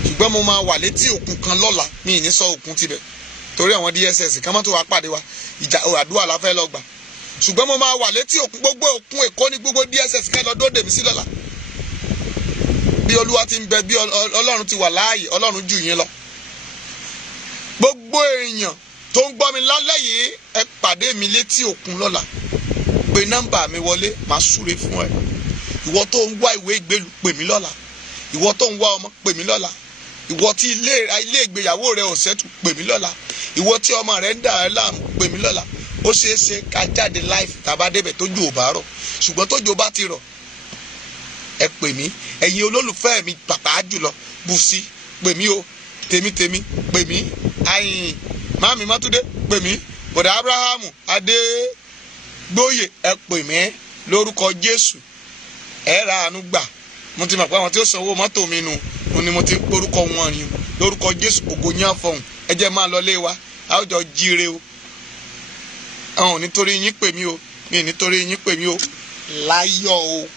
ṣùgbọ́n mo máa wà létí òkun kan lọ́la mi ì ní sọ òkun tibẹ̀ torí àwọn DSS kan mọ́ tó wá pàdé wa ìjà àdúrà la fẹ́ lọ gbà ṣùgbọ́n mo máa wà létí òkun gbogbo òkun Èkó ní gbogbo DSS kan lọ dóde mi sí lọ́la bí Olúwa ti ń bẹ bí Ọlọ́run ti wà láàyè Ọlọ́run jù yín lọ gbogbo èèyàn tó ń gbọ́ mi lálẹ́ yìí ẹ pàdé mi létí òkun lọ́la pé nọ́mbà mi wọlé máa súre fún ẹ ìwọ tó ń wá ìwé ìgbélú pè mí lọ́la ìwọ tó ń wá ọmọ pè mí lọ́la ìwọ tí ilé ìgbéyàwó rẹ ò ṣẹ́tù pè mí lọ́la ìwọ tí ọmọ rẹ ń dà ẹ́ láàmú pè mí lọ́la ó ṣeé ṣe ká jáde live tàbá débẹ̀ tójò ò bá rọ̀ ṣùgbọ́n tójò bá ti rọ̀ ẹ pè mí ẹ̀yin olólùfẹ́ mi pàpà jùlọ Bùsí pè mí o tèmi pè mí ayin máàmí Mọ́túndé pè mí bọ̀dà Abrahamu Adégbóyè ẹ pè mí lórúkọ Jésù ẹ ra àánú gbà mo ti mọ̀ pé àwọn tí ó sanwó mọ́tò mi nù mo ni mo ti porúkọ wọn rìn lórúkọ Jésù ògo yín àfọ̀hún ẹ jẹ́ máa lọ lé wa a ó jọ jíire o àwọn nítorí yín pè mí o mi nítorí yín pè mí o láyọ̀ o.